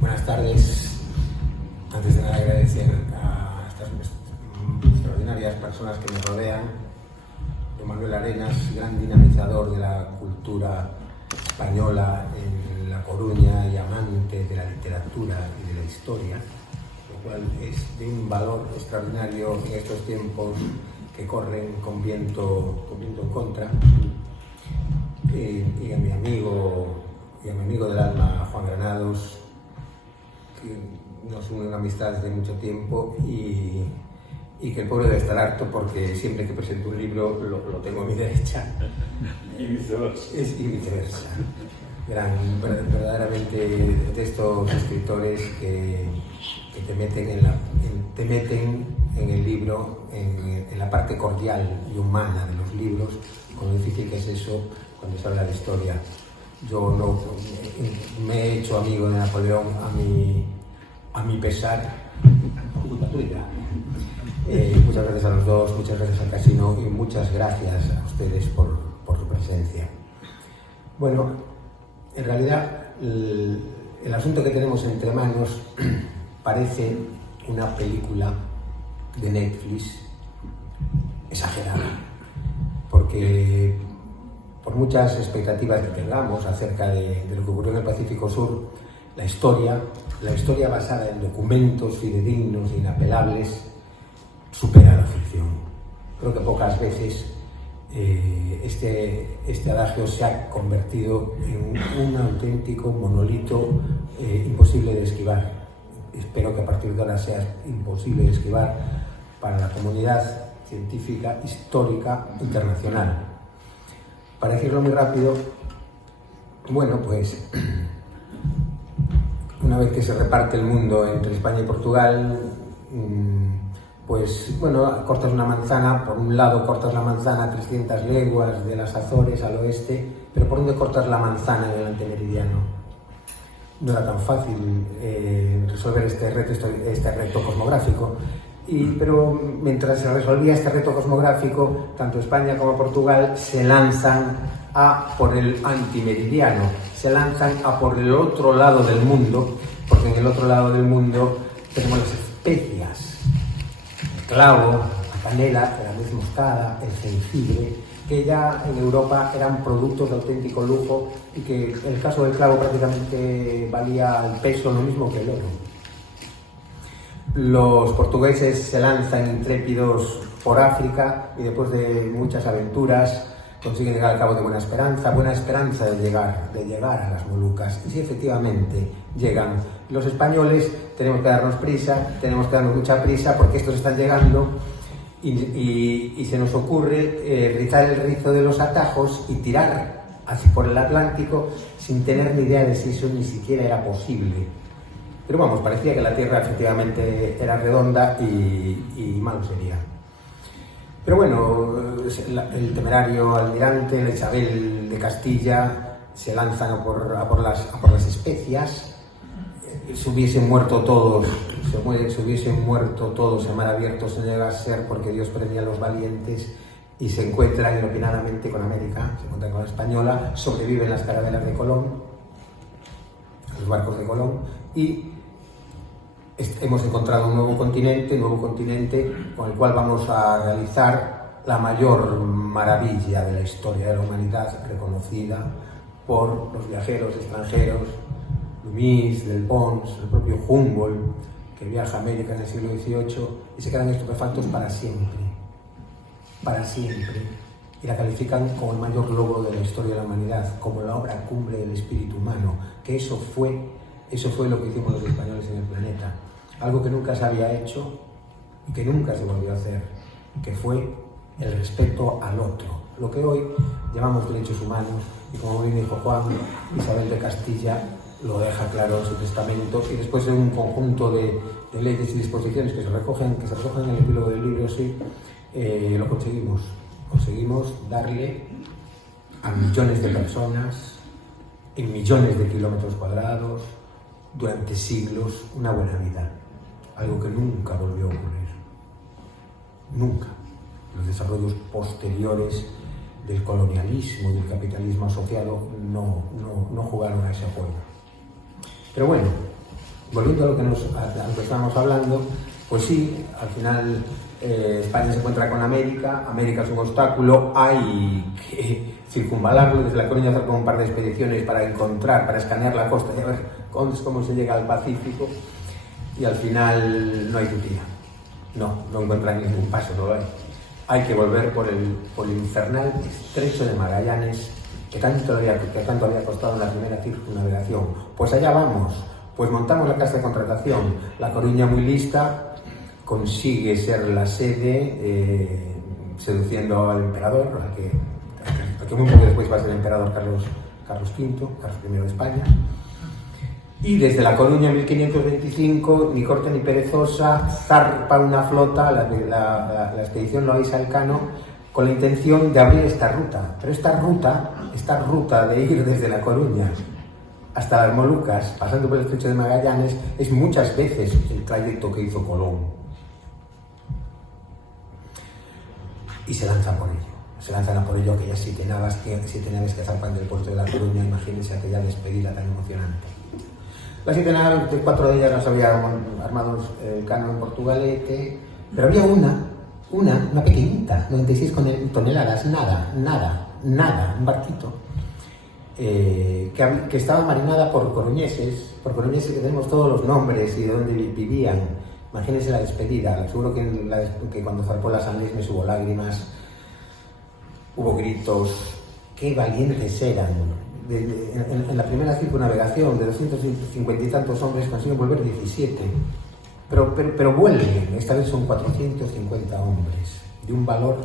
Buenas tardes. Antes de nada agradecer a estas extraordinarias personas que me rodean. Don Manuel Arenas, gran dinamizador de la cultura española en La Coruña y amante de la literatura y de la historia, lo cual es de un valor extraordinario en estos tiempos que corren con viento en contra. Y a mi amigo del alma, Juan Granados, que nos une una amistad desde mucho tiempo y que el pobre debe estar harto porque siempre que presento un libro lo tengo a mi derecha. Y viceversa. Verdaderamente de estos escritores que te meten en el libro, en la parte cordial y humana de los libros, con lo difícil que es eso cuando se habla de historia. Yo no me he hecho amigo de Napoleón a mi pesar, por culpa tuya. Muchas gracias a los dos, muchas gracias al Casino y muchas gracias a ustedes por su presencia. Bueno, en realidad el asunto que tenemos entre manos parece una película de Netflix exagerada, porque por muchas expectativas que tengamos acerca de lo que ocurrió en el Pacífico Sur, la historia basada en documentos fidedignos e inapelables supera la ficción. Creo que pocas veces este adagio se ha convertido en un auténtico monolito imposible de esquivar. Espero que a partir de ahora sea imposible de esquivar para la comunidad científica, histórica, internacional. Para decirlo muy rápido, bueno, pues una vez que se reparte el mundo entre España y Portugal, pues bueno, cortas una manzana, por un lado cortas la manzana a 300 leguas de las Azores al oeste, pero ¿por dónde cortas la manzana en el antemeridiano? No era tan fácil resolver este reto cosmográfico, pero mientras se resolvía este reto cosmográfico, tanto España como Portugal se lanzan a por el antimeridiano, se lanzan a por el otro lado del mundo, porque en el otro lado del mundo tenemos las especias, el clavo, la canela, la nuez moscada, el jengibre, que ya en Europa eran productos de auténtico lujo y que en el caso del clavo prácticamente valía el peso lo mismo que el oro. Los portugueses se lanzan intrépidos por África y después de muchas aventuras consiguen llegar al Cabo de Buena Esperanza de llegar a las Molucas. Y sí, efectivamente, llegan. Los españoles tenemos que darnos prisa, tenemos que darnos mucha prisa porque estos están llegando y se nos ocurre rizar el rizo de los atajos y tirar así por el Atlántico sin tener ni idea de si eso ni siquiera era posible. Pero vamos, parecía que la Tierra efectivamente era redonda y malo sería. Pero bueno, el temerario almirante, la Isabel de Castilla, se lanzan a por las especias. Se hubiesen muerto todos en mar abierto, se llega a ser porque Dios premia a los valientes y se encuentran inopinadamente con América, se encuentran con la española, sobreviven las carabelas de Colón, los barcos de Colón, y hemos encontrado un nuevo continente con el cual vamos a realizar la mayor maravilla de la historia de la humanidad, reconocida por los viajeros extranjeros, Lumis, Del Pons, el propio Humboldt, que viaja a América en el siglo XVIII y se quedan estupefactos para siempre, y la califican como el mayor logro de la historia de la humanidad, como la obra cumbre del espíritu humano, que eso fue lo que hicimos los españoles en el planeta, algo que nunca se había hecho y que nunca se volvió a hacer, que fue el respeto al otro, lo que hoy llamamos derechos humanos, y como bien dijo Juan, Isabel de Castilla lo deja claro en su testamento, y después de un conjunto de leyes y disposiciones que se recogen en el epílogo del libro, sí, lo conseguimos darle a millones de personas, en millones de kilómetros cuadrados, durante siglos, una buena vida, algo que nunca volvió a ocurrir, nunca. Los desarrollos posteriores del colonialismo, del capitalismo asociado, no jugaron a ese juego. Pero bueno, volviendo a lo que estábamos hablando, pues sí, al final España se encuentra con América es un obstáculo, hay que circunvalarlo. Desde La Coruña sacó un par de expediciones para escanear la costa y a ver cómo se llega al Pacífico, y al final no hay tutía, no encuentran ningún paso, no lo hay. Hay que volver por el infernal estrecho de Magallanes, que tanto había costado en la primera circunnavegación. Pues allá vamos, pues montamos la casa de contratación. La Coruña, muy lista, consigue ser la sede, seduciendo al emperador, al que muy poco después va a ser el emperador Carlos V, Carlos I de España. Y desde La Coruña en 1525, ni corta ni perezosa, zarpa una flota, la expedición Loaysa Elcano, con la intención de abrir esta ruta. Pero esta ruta de ir desde La Coruña hasta las Molucas, pasando por el estrecho de Magallanes, es muchas veces el trayecto que hizo Colón. Y se lanzan por ello, aquellas 7 naves que zarpan del puerto de La Coruña. Imagínense aquella despedida tan emocionante. Las 7 naves, 4 de ellas las había armado Elcano en Portugalete, pero había una pequeñita, 96 toneladas, nada, un barquito, que estaba marinada por coruñeses que tenemos todos los nombres y de dónde vivían. Imagínense la despedida. Seguro que cuando zarpó la San Lesmes hubo lágrimas, hubo gritos. ¡Qué valientes eran! En la primera circunnavegación, de 250 y tantos hombres, consiguen volver 17. Pero vuelven. Esta vez son 450 hombres, de un valor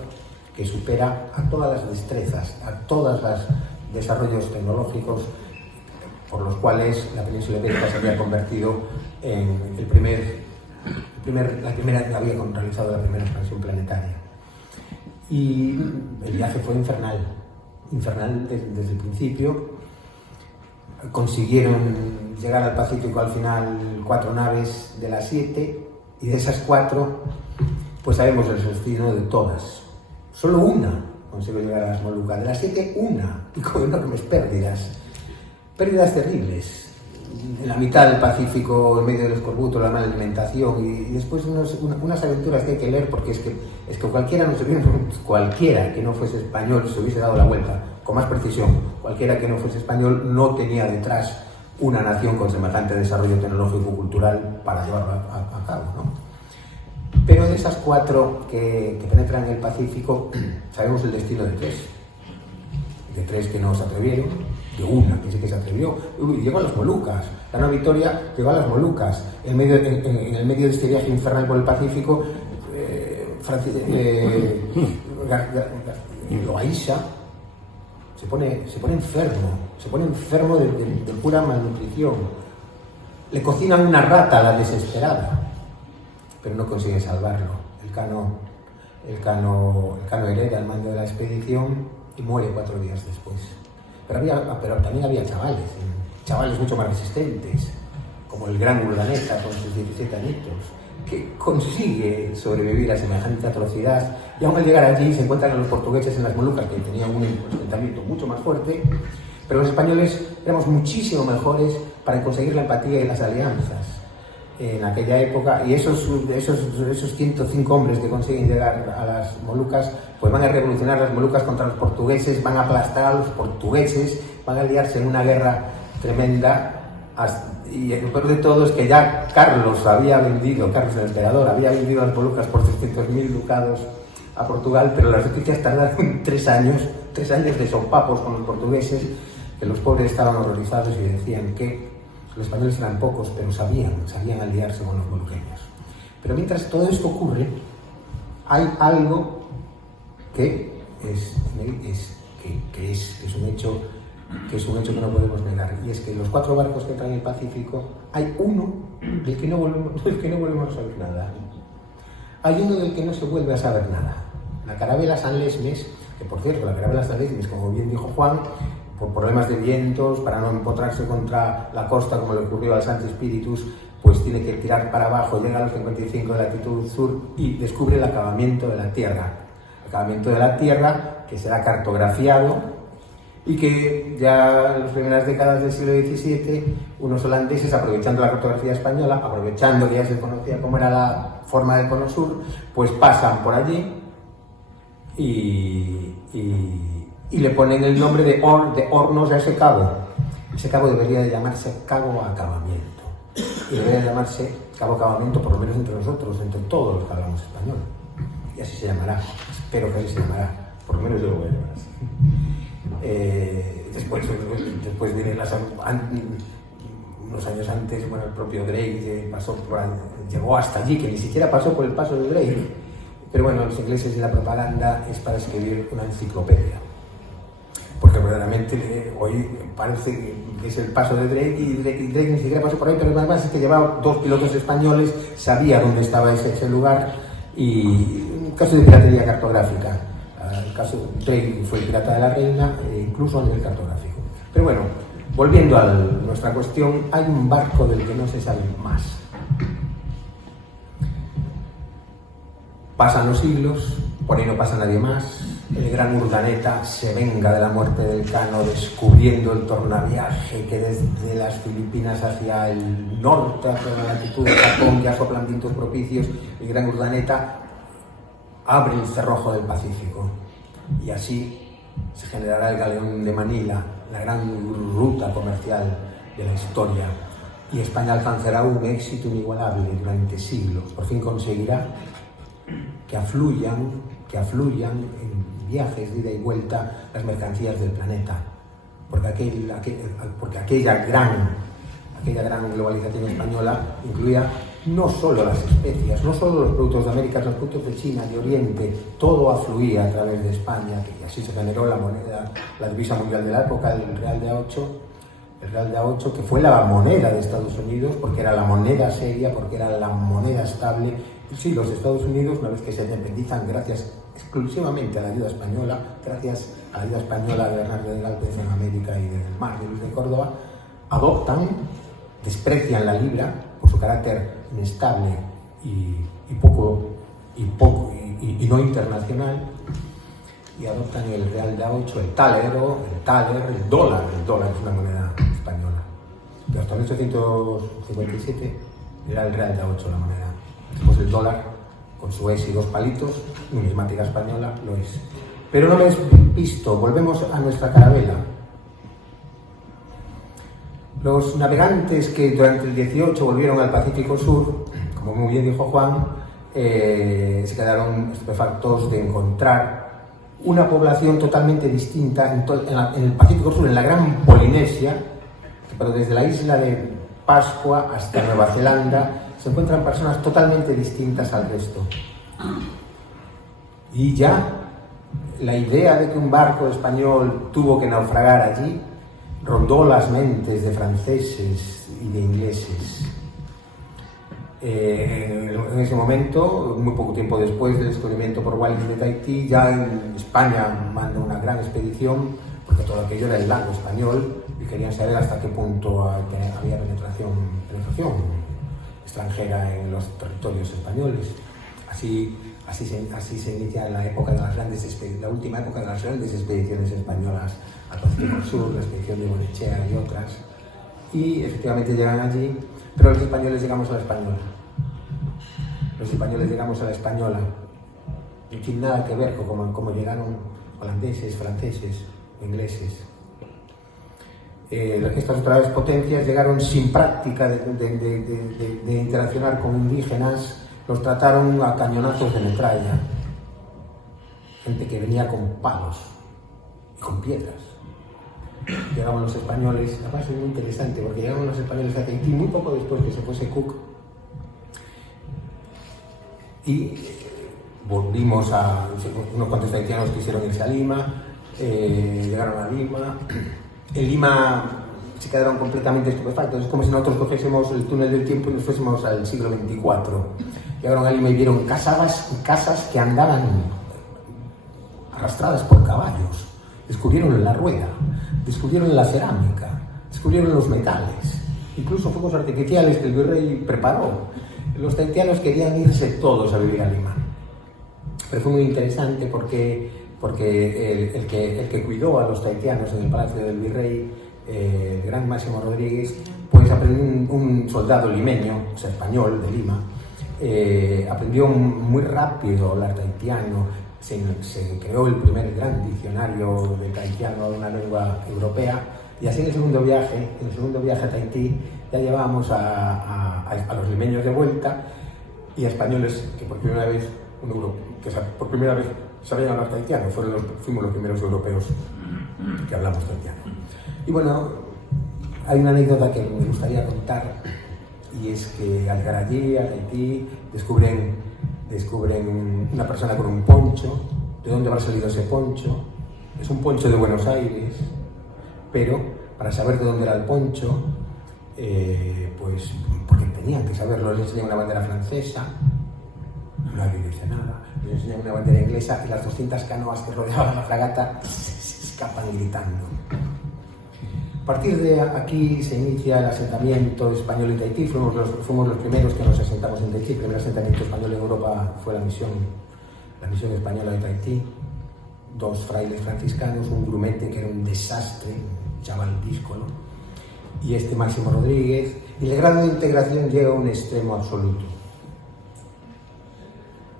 que supera a todas las destrezas, a todos los desarrollos tecnológicos por los cuales la península ibérica se había convertido en había realizado la primera expansión planetaria. Y el viaje fue infernal desde el principio. Consiguieron llegar al Pacífico al final 4 naves de las 7, y de esas 4 pues sabemos el destino de todas. Solo una consiguió llegar a las Molucas, de las 7 una, y con enormes pérdidas terribles. En la mitad del Pacífico, en medio del escorbuto, la mala alimentación, y después unas aventuras que hay que leer, porque es que cualquiera que no fuese español se hubiese dado la vuelta con más precisión. Cualquiera que no fuese español no tenía detrás una nación con semejante desarrollo tecnológico-cultural para llevarlo a cabo, ¿no? Pero de esas 4 que penetran en el Pacífico, sabemos el destino de 3. De 3 que no se atrevieron, de una que sí que se atrevió, y llegó a las Molucas. La Nueva Victoria llegó a las Molucas. En el medio de este viaje infernal por el Pacífico, Loaysa se pone enfermo de pura malnutrición. Le cocinan una rata a la desesperada, pero no consigue salvarlo. Elcano hereda el mando de la expedición y muere 4 días después. Pero también había chavales mucho más resistentes, como el gran Urdaneta con sus 17 añitos, que consigue sobrevivir a semejante atrocidad, y aún al llegar allí se encuentran a los portugueses en las Molucas, que tenían un enfrentamiento mucho más fuerte, pero los españoles éramos muchísimo mejores para conseguir la empatía y las alianzas en aquella época, y esos 105 hombres que consiguen llegar a las Molucas, pues van a revolucionar las Molucas contra los portugueses, van a aplastar a los portugueses, van a liarse en una guerra tremenda. Y lo peor de todo es que ya Carlos el emperador, había vendido las Molucas por 300.000 ducados a Portugal, pero las noticias tardaron 3 años de sopapos con los portugueses, que los pobres estaban horrorizados y decían que los españoles eran pocos, pero sabían aliarse con los moluqueños. Pero mientras todo esto ocurre, hay algo que es un hecho que no podemos negar, y es que los 4 barcos que entran en el Pacífico, hay uno del que no volvemos a saber nada. Hay uno del que no se vuelve a saber nada. La carabela San Lesmes, que por cierto, la carabela San Lesmes, como bien dijo Juan, por problemas de vientos, para no empotrarse contra la costa como le ocurrió al Santi Spiritus, pues tiene que tirar para abajo, llega a los 55 de latitud sur y descubre el acabamiento de la Tierra. El acabamiento de la Tierra que será cartografiado y que ya en las primeras décadas del siglo XVII unos holandeses, aprovechando la cartografía española, aprovechando que ya se conocía cómo era la forma del Cono Sur, pues pasan por allí y le ponen el nombre de hornos a ese cabo. Ese cabo debería de llamarse Cabo Acabamiento. Y debería de llamarse Cabo Acabamiento, por lo menos entre nosotros, entre todos los que hablamos español. Y así se llamará. Espero que así se llamará. Por lo menos yo lo voy a llamar así. Después vienen unos años antes, bueno, el propio Drake llegó hasta allí, que ni siquiera pasó por el paso de Drake. Pero bueno, los ingleses y la propaganda es para escribir una enciclopedia. Porque verdaderamente hoy parece que es el paso de Drake y Drake ni siquiera pasó por ahí, pero además es que llevaba 2 pilotos españoles, sabía dónde estaba ese lugar, y un caso de piratería cartográfica. El caso de Drake fue el pirata de la reina, incluso a nivel cartográfico. Pero bueno, volviendo a nuestra cuestión, hay un barco del que no se sabe más. Pasan los siglos, por ahí no pasa nadie más. El gran Urdaneta se venga de la muerte del Cano, descubriendo el tornaviaje que desde las Filipinas hacia el norte, hacia la latitud de Japón, ya soplan vientos propicios. El gran Urdaneta abre el cerrojo del Pacífico y así se generará el galeón de Manila, la gran ruta comercial de la historia, y España alcanzará un éxito inigualable durante siglos. Por fin conseguirá que afluyan en viajes de ida y vuelta las mercancías del planeta, porque aquella gran globalización española incluía no solo las especias, no solo los productos de América, los productos de China, de Oriente, todo afluía a través de España, y así se generó la moneda, la divisa mundial de la época, el Real de A8, que fue la moneda de Estados Unidos, porque era la moneda seria, porque era la moneda estable. Y sí, los Estados Unidos, una vez que se independizan, gracias exclusivamente a la ayuda española, gracias a la ayuda española de Bernardo de Galvez en América y del Mar de Luis de Córdoba, desprecian la libra por su carácter inestable y no internacional, y adoptan el Real de A8, el taler, el dólar. El dólar es una moneda española. Pero hasta 1857 era el Real de A8 la moneda. Después el dólar, con su S y 2 palitos, numismática española, lo es. Pero no lo es visto. Volvemos a nuestra carabela. Los navegantes que durante el 18 volvieron al Pacífico Sur, como muy bien dijo Juan, se quedaron estupefactos de encontrar una población totalmente distinta en el Pacífico Sur, en la Gran Polinesia, pero desde la isla de Pascua hasta Nueva Zelanda se encuentran personas totalmente distintas al resto. Y ya la idea de que un barco español tuvo que naufragar allí rondó las mentes de franceses y de ingleses. En ese momento, muy poco tiempo después del descubrimiento por Wallis de Tahití, ya en España manda una gran expedición, porque todo aquello era el lago español y querían saber hasta qué punto había penetración extranjera en los territorios españoles. Así se inicia la última época de las grandes expediciones españolas al Pacífico Sur, la expedición de Bonechea y otras, y efectivamente llegan allí, pero los españoles llegamos a la española. No tiene nada que ver con cómo llegaron holandeses, franceses, ingleses. Estas otras potencias llegaron sin práctica de interaccionar con indígenas, los trataron a cañonazos de metralla. Gente que venía con palos y con piedras. Llegaban los españoles, además es muy interesante porque llegaban los españoles a Tahití muy poco después que se fuese Cook, y volvimos a unos cuantos tahitianos que quisieron irse a Lima, llegaron a Lima. En Lima se quedaron completamente estupefactos. Es como si nosotros cogiésemos el túnel del tiempo y nos fuésemos al siglo XXIV. Llegaron a Lima y vieron casas que andaban arrastradas por caballos. Descubrieron la rueda, descubrieron la cerámica, descubrieron los metales, incluso fuegos artificiales que el virrey preparó. Los tahitianos querían irse todos a vivir a Lima. Pero fue muy interesante porque porque el que cuidó a los tahitianos en el Palacio del Virrey, el gran Máximo Rodríguez, pues aprendió un soldado limeño, o sea, español, de Lima, aprendió muy rápido a hablar tahitiano, se creó el primer gran diccionario de tahitiano de una lengua europea, y así en el segundo viaje a Tahití, ya llevábamos a los limeños de vuelta y a españoles que por primera vez sabían hablar tahitiano. Fuimos los primeros europeos que hablamos tahitiano. Y bueno, hay una anécdota que me gustaría contar, y es que al llegar allí, a Tahití, descubren una persona con un poncho. ¿De dónde habrá salido ese poncho? Es un poncho de Buenos Aires, pero para saber de dónde era el poncho, pues porque tenían que saberlo, les enseñan una bandera francesa, nadie dice nada, les enseñan una bandera inglesa, y las 200 canoas que rodeaban la fragata se escapan gritando. A partir de aquí se inicia el asentamiento español en Tahití. Fuimos los primeros que nos asentamos en Tahití. El primer asentamiento español en Europa fue la misión española de Tahití. 2 frailes franciscanos, un grumete que era un desastre, un chaval díscolo, y este Máximo Rodríguez, y el grado de integración llega a un extremo absoluto.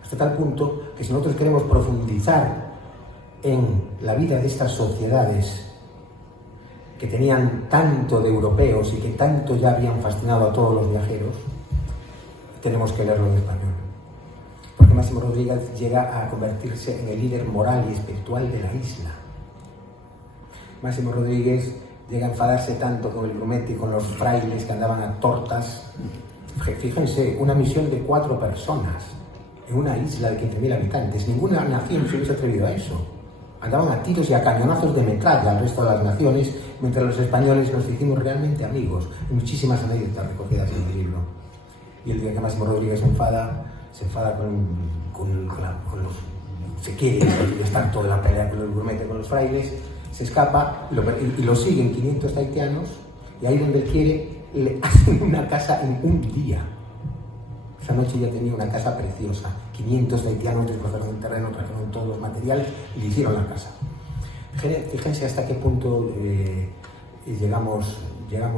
Hasta tal punto que si nosotros queremos profundizar en la vida de estas sociedades que tenían tanto de europeos y que tanto ya habían fascinado a todos los viajeros, tenemos que leerlo en español. Porque Máximo Rodríguez llega a convertirse en el líder moral y espiritual de la isla. Máximo Rodríguez llega a enfadarse tanto con el grumete y con los frailes que andaban a tortas. Fíjense, una misión de 4 personas en una isla de 15.000 habitantes. Ninguna nación se hubiese atrevido a eso. Andaban a tiros y a cañonazos de metralla al resto de las naciones, mientras los españoles nos hicimos realmente amigos. Hay muchísimas anécdotas recogidas en el libro. Y el día que Máximo Rodríguez se enfada con los... se quiere estar toda la pelea con el grumete, con los frailes, se escapa y lo siguen 500 tahitianos, y ahí donde él quiere le hacen una casa en un día. Esa noche ya tenía una casa preciosa. 500 tahitianos desplazaron el terreno, trajeron todos los materiales y le hicieron la casa. Fíjense hasta qué punto llegamos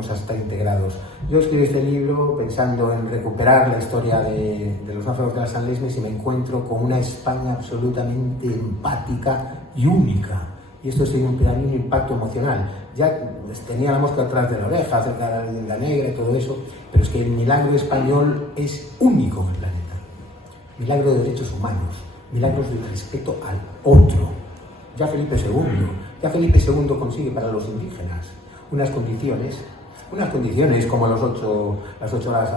a estar integrados. Yo escribí este libro pensando en recuperar la historia de los náufragos de las San Lesmes, y me encuentro con una España absolutamente empática y única. Y esto sí para mí un impacto emocional. Ya tenía la mosca atrás de la oreja, acerca de la leyenda negra y todo eso, pero es que el milagro español es único en el planeta. Milagro de derechos humanos, milagros del respeto al otro. Ya Felipe II consigue para los indígenas unas condiciones como las 8 horas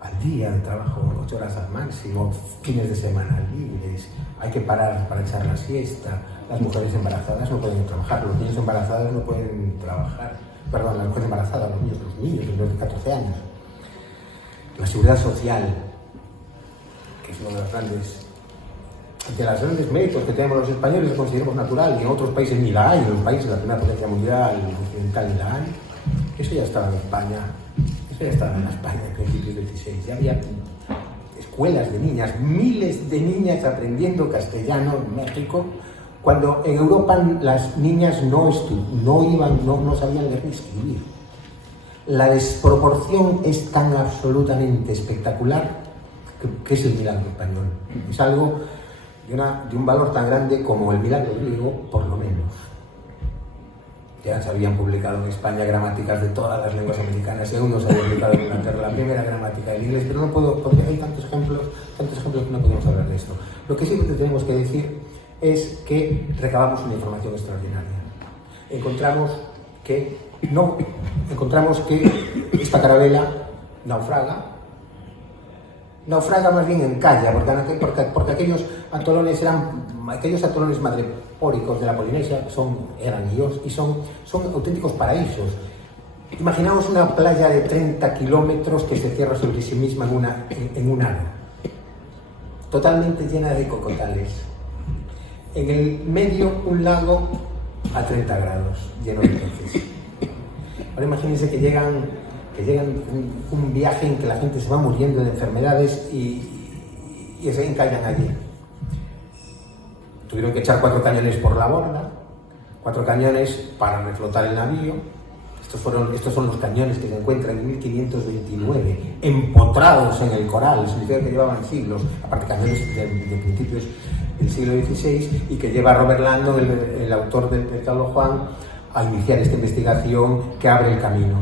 al día de trabajo, 8 horas al máximo, fines de semana libres, hay que parar para echar la siesta, las mujeres embarazadas no pueden trabajar, los niños embarazados no pueden trabajar, perdón, las mujeres embarazadas, los niños de 14 años. La seguridad social, que es uno de los grandes méritos que tenemos los españoles, lo consideramos natural, y en otros países ni la hay, en los países de la primera potencia mundial occidental ni la hay. Eso ya estaba en España, en principios del 16. Ya había escuelas de niñas, miles de niñas aprendiendo castellano en México, cuando en Europa las niñas no sabían leer ni escribir. La desproporción es tan absolutamente espectacular que es el milagro español. Es algo de un valor tan grande como el milagro griego, por lo menos. Ya se habían publicado en España gramáticas de todas las lenguas americanas, y aún no se había publicado en Inglaterra la primera gramática del inglés, pero no puedo, porque hay tantos ejemplos que no podemos hablar de esto. Lo que sí que tenemos que decir es que recabamos una información extraordinaria. Encontramos que esta carabela naufraga más bien en Calla, porque aquellos atolones madrepóricos de la Polinesia eran son auténticos paraísos. Imaginaos una playa de 30 kilómetros que se cierra sobre sí misma en un aro, totalmente llena de cocotales. En el medio un lago a 30 grados, lleno de peces. Ahora imagínense que llegan un viaje en que la gente se va muriendo de enfermedades y se encallan allí. tuvieron que echar 4 cañones por la borda, 4 cañones para reflotar el navío. Estos son los cañones que se encuentran en 1529, empotrados en el coral, significa que llevaban siglos, aparte cañones de principios del siglo XVI, y que lleva a Robert Langdon, el autor del Pablo Juan, a iniciar esta investigación que abre el camino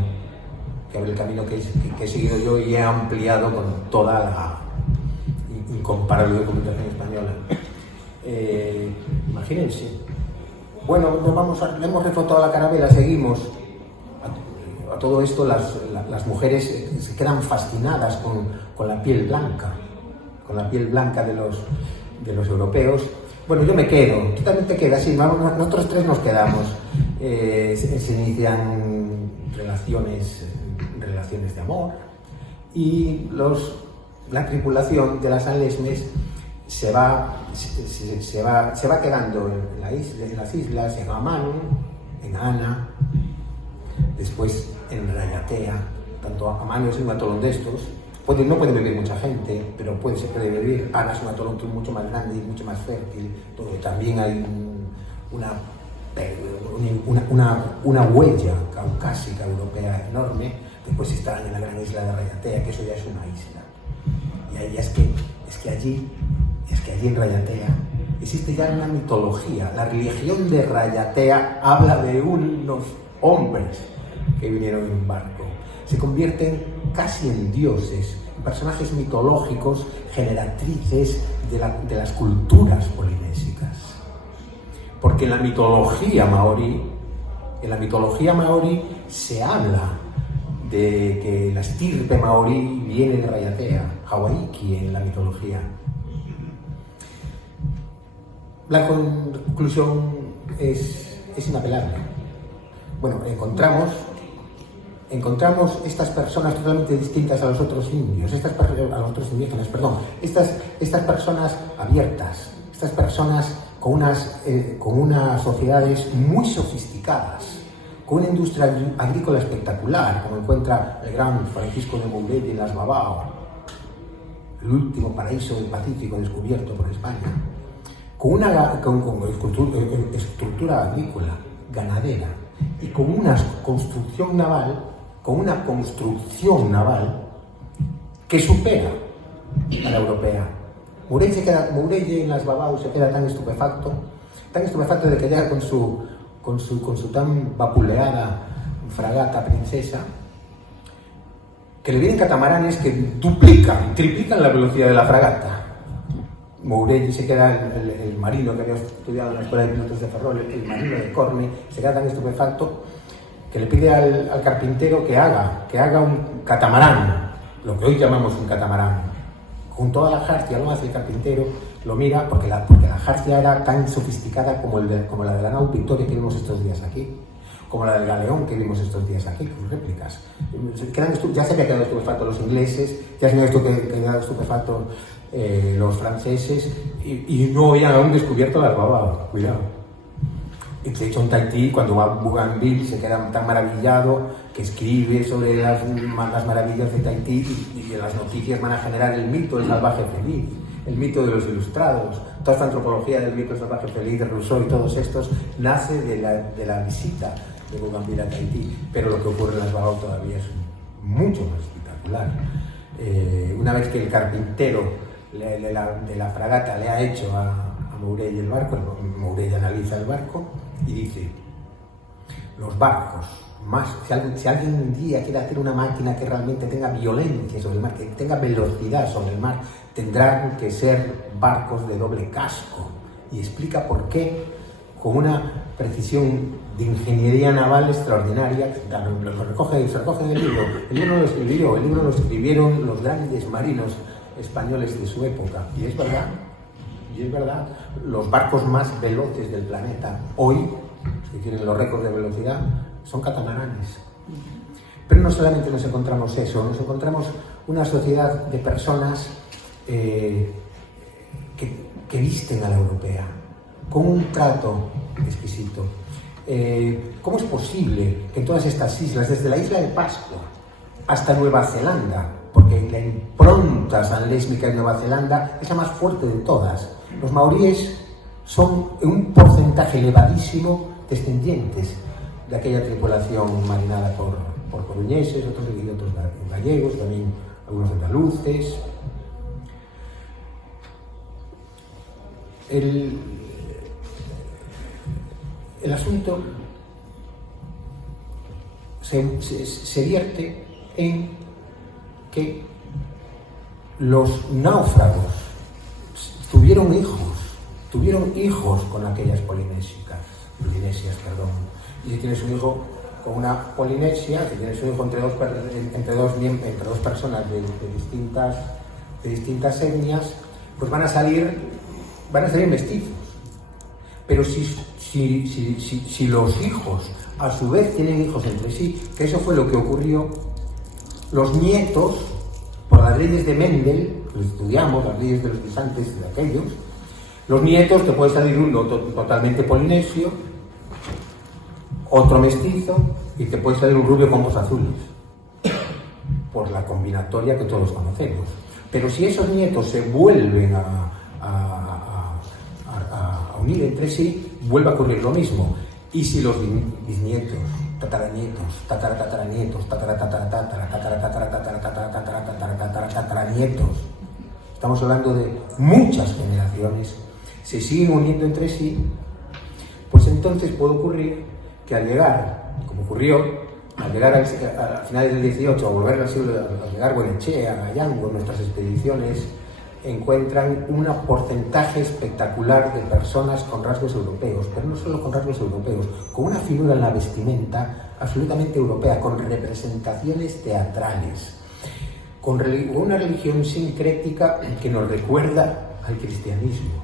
que he seguido yo y he ampliado con toda la incomparable documentación española. Imagínense. Bueno, hemos reflotado la carabela, seguimos. A todo esto las mujeres se quedan fascinadas con la piel blanca, de los europeos. Bueno, yo me quedo, tú también te quedas, sí, nosotros 3 nos quedamos. Se inician relaciones de amor, y la tripulación de las San Lesmes se va quedando en las islas, en Amán, en Ana, después en Rayatea. Tanto Amán es un atolón de estos, no puede vivir mucha gente, pero se puede vivir. Ana es un atolón mucho más grande y mucho más fértil, donde también hay una huella caucásica europea enorme. Después está en la gran isla de Rayatea, que eso ya es una isla. Y ahí es que allí en Rayatea existe ya una mitología. La religión de Rayatea habla de unos hombres que vinieron en un barco. Se convierten casi en dioses, en personajes mitológicos, generatrices de las culturas polinésicas. Porque en la mitología maorí se habla de que la estirpe maorí viene de Rayatea, Hawaiki en la mitología. La conclusión es inapelable. Bueno, encontramos estas personas totalmente distintas a los otros indios, a los otros indígenas, estas personas abiertas, estas personas con unas sociedades muy sofisticadas, con una industria agrícola espectacular, como encuentra el gran Francisco de Mourelle en las Babao, el último paraíso del Pacífico descubierto por España, con estructura agrícola, ganadera, y con una construcción naval que supera a la europea. Mourelle en las Babao se queda tan estupefacto de que llega con su tan vapuleada fragata princesa, que le vienen catamaranes que triplican la velocidad de la fragata. Mourelle se queda, el marino que había estudiado en la escuela de pilotos de Ferrol, el marino de Corne, se queda tan estupefacto que le pide al carpintero que haga un catamarán, lo que hoy llamamos un catamarán. Con toda la jarcia lo hace el carpintero, lo mira, porque la jarcia era tan sofisticada como la de la nau Victoria que vimos estos días aquí, como la del galeón que vimos estos días aquí, con réplicas. Ya se había quedado estupefacto los ingleses, ya se habían quedado estupefactos los franceses, y no habían aún descubierto las Babao, cuidado. Y de hecho en Tahití, cuando va a Bougainville, se queda tan maravillado que escribe sobre las maravillas de Tahití, y las noticias van a generar el mito del salvaje feliz, el mito de los ilustrados. Toda esta antropología del mito del salvaje feliz de Rousseau y todos estos nace de la visita de Bougainville a Tahití. Pero lo que ocurre en las Babao todavía es mucho más espectacular. Una vez que el carpintero de la fragata le ha hecho a Mourelle el barco, Mourelle analiza el barco y dice: los barcos, si alguien un día quiere hacer una máquina que realmente tenga violencia sobre el mar, que tenga velocidad sobre el mar, tendrán que ser barcos de doble casco. Y explica por qué, con una precisión de ingeniería naval extraordinaria. Se recoge en el libro. El libro no lo escribí yo, el libro lo escribieron los grandes marinos españoles de su época. Y es verdad, los barcos más veloces del planeta hoy, los que tienen los récords de velocidad, son catamaranes. Pero no solamente nos encontramos eso, nos encontramos una sociedad de personas que visten a la europea, con un trato exquisito. ¿Cómo es posible que en todas estas islas, desde la isla de Pascua hasta Nueva Zelanda, porque la impronta sanlésmica en Nueva Zelanda es la más fuerte de todas, los maoríes son un porcentaje elevadísimo descendientes de aquella tripulación marinada por coruñeses, otros gallegos, también algunos andaluces. El asunto se vierte en que los náufragos tuvieron hijos con aquellas polinesias, y si tienes un hijo con una polinesia, si tienes un hijo entre dos personas de distintas etnias, pues van a salir mestizos. Pero si los hijos a su vez tienen hijos entre sí, que eso fue lo que ocurrió, los nietos, por las leyes de Mendel, que estudiamos, las leyes de los guisantes de aquellos, los nietos te puede salir uno totalmente polinesio, otro mestizo, y te puede salir un rubio con ojos azules, por la combinatoria que todos conocemos. Pero si esos nietos se vuelven a unir entre sí, vuelve a ocurrir lo mismo. Y si los bisnietos, tataranietos, tataranietos, estamos hablando de muchas generaciones, se siguen uniendo entre sí, pues entonces puede ocurrir que al llegar, como ocurrió, al llegar a finales del 18, a volver al siglo, al llegar a Goyenechea, a Gallango, nuestras expediciones encuentran un porcentaje espectacular de personas con rasgos europeos, pero no solo con rasgos europeos, con una figura en la vestimenta absolutamente europea, con representaciones teatrales, con una religión sincrética que nos recuerda al cristianismo,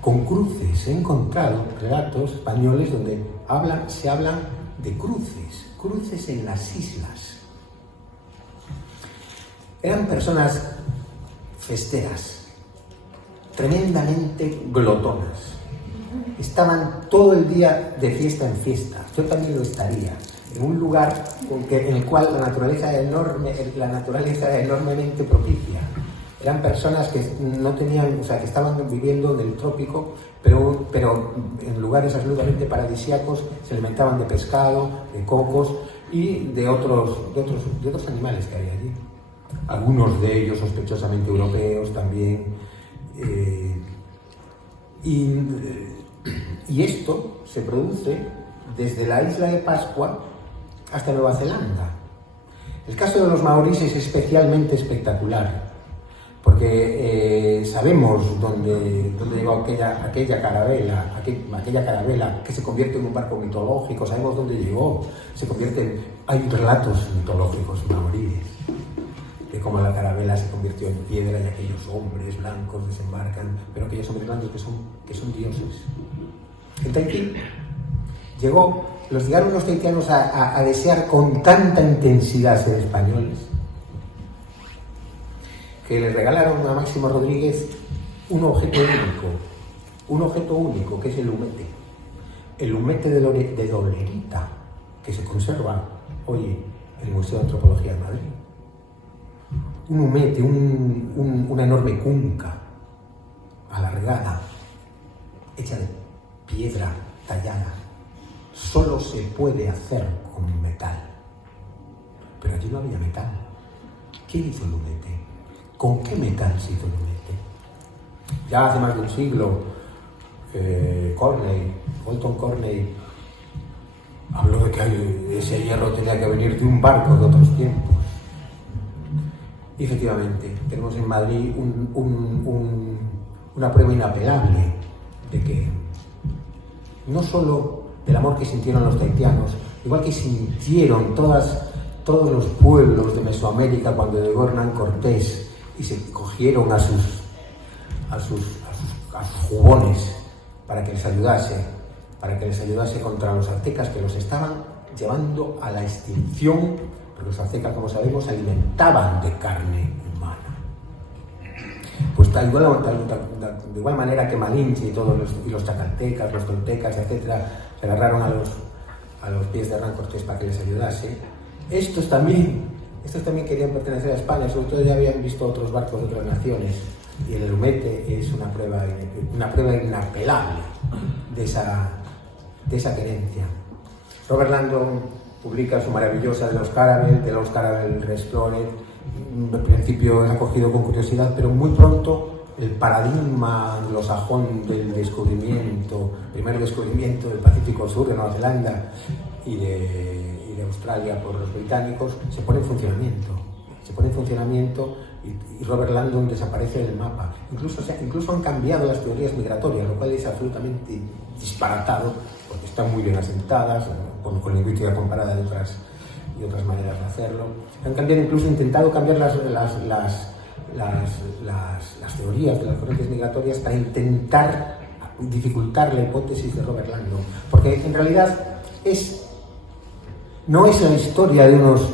con cruces. He encontrado relatos españoles donde se hablan de cruces en las islas. Eran personas festeras, tremendamente glotonas. Estaban todo el día de fiesta en fiesta. Yo también lo estaría, en un lugar en el cual la naturaleza era enormemente propicia. Eran personas que no tenían, o sea, que estaban viviendo en el trópico, pero en lugares absolutamente paradisíacos. Se alimentaban de pescado, de cocos y de otros animales que había allí. Algunos de ellos sospechosamente europeos también. Y esto se produce desde la isla de Pascua hasta Nueva Zelanda. El caso de los maoríes es especialmente espectacular, porque sabemos dónde llegó aquella carabela que se convierte en un barco mitológico. Sabemos dónde llegó. Hay relatos mitológicos maoríes de cómo la carabela se convirtió en piedra y aquellos hombres blancos desembarcan, pero aquellos hombres blancos que son dioses. En Tahití llegaron los tahitianos a desear con tanta intensidad ser españoles, que le regalaron a Máximo Rodríguez un objeto único, que es el humete de Dolerita, que se conserva hoy en el Museo de Antropología de Madrid. Un humete, una enorme cunca alargada, hecha de piedra tallada. Solo se puede hacer con metal. Pero allí no había metal. ¿Quién hizo el humete? ¿Con qué metal se hizo el humete? Ya hace más de un siglo, Walton Corney habló de que ese hierro tenía que venir de un barco de otros tiempos. Y efectivamente, tenemos en Madrid una prueba inapelable de que no solo del amor que sintieron los tahitianos, igual que sintieron todos los pueblos de Mesoamérica cuando llegó Hernán Cortés y se cogieron a sus jugones para que les ayudase contra los aztecas, que los estaban llevando a la extinción, porque los aztecas, como sabemos, se alimentaban de carne humana. Pues de igual manera que Malinche y los chacaltecas, los toltecas, etcétera, se agarraron a los pies de Hernán Cortés para que les ayudase, estos también querían pertenecer a España, sobre todo ya habían visto otros barcos de otras naciones, Y el Elumete es una prueba inapelable de esa creencia. Robert Landon publica su maravillosa de los Caravelle Restored. Al principio es acogido con curiosidad, pero muy pronto el paradigma anglosajón del primer descubrimiento del Pacífico Sur, de Nueva Zelanda y de Australia por los británicos, se pone en funcionamiento y Robert Landon desaparece del mapa. Incluso han cambiado las teorías migratorias, lo cual es absolutamente disparatado, porque están muy bien asentadas, con lingüística comparada y otras maneras de hacerlo. Han cambiado, incluso intentado cambiar las teorías de las corrientes migratorias para intentar dificultar la hipótesis de Robert Landon, porque en realidad no es la historia de unos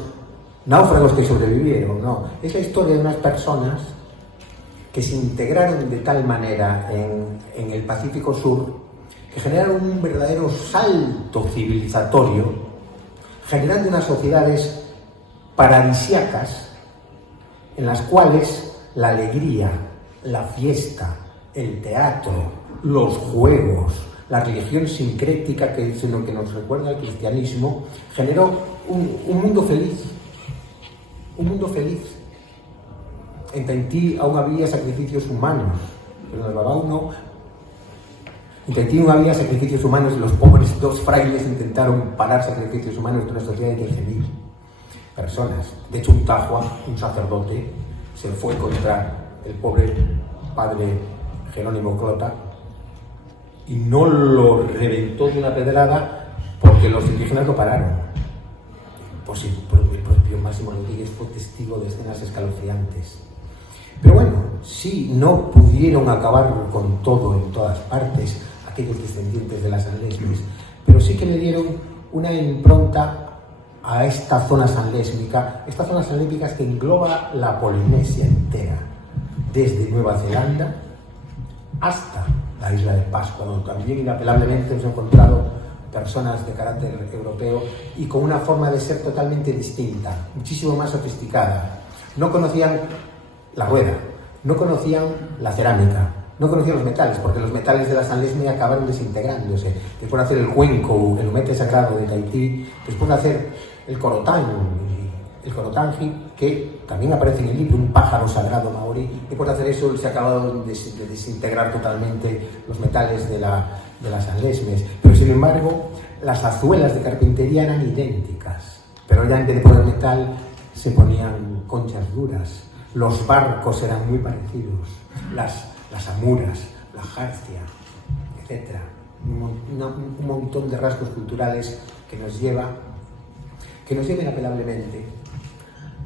náufragos que sobrevivieron, no, es la historia de unas personas que se integraron de tal manera en el Pacífico Sur que generaron un verdadero salto civilizatorio, generando unas sociedades paradisíacas en las cuales la alegría, la fiesta, el teatro, los juegos, la religión sincrética que es lo que nos recuerda al cristianismo, generó un mundo feliz. Un mundo feliz. En Tahití aún había sacrificios humanos, pero en el Babau no. En Tahití no había sacrificios humanos y los pobres dos frailes intentaron parar sacrificios humanos de una sociedad de 15.000 personas. De hecho, un tajua, un sacerdote, se fue contra el pobre padre Jerónimo Clota y no lo reventó de una pedrada porque los indígenas lo pararon. Pues el propio Máximo Rodríguez fue testigo de escenas escalofriantes. Pero bueno, sí, no pudieron acabar con todo en todas partes aquellos descendientes de las sanlésmicas, pero sí que le dieron una impronta a esta zona sanlésmica que engloba la Polinesia entera, desde Nueva Zelanda hasta la isla de Pascua, donde también inapelablemente hemos encontrado personas de carácter europeo y con una forma de ser totalmente distinta, muchísimo más sofisticada. No conocían la rueda, no conocían la cerámica, no conocían los metales, porque los metales de la Sanlesme acabaron desintegrándose. Después de hacer el cuenco, el humete sagrado de Tahití, después de hacer el corotangi, que también aparece en el libro, un pájaro sagrado maorí, después de hacer eso se acabaron de desintegrar totalmente los metales de las Sanlesmes. Pero sin embargo, las azuelas de carpintería eran idénticas, pero ya en vez de poner metal se ponían conchas duras. Los barcos eran muy parecidos, las amuras, la jarcia, etc. Un montón de rasgos culturales que nos llevan inapelablemente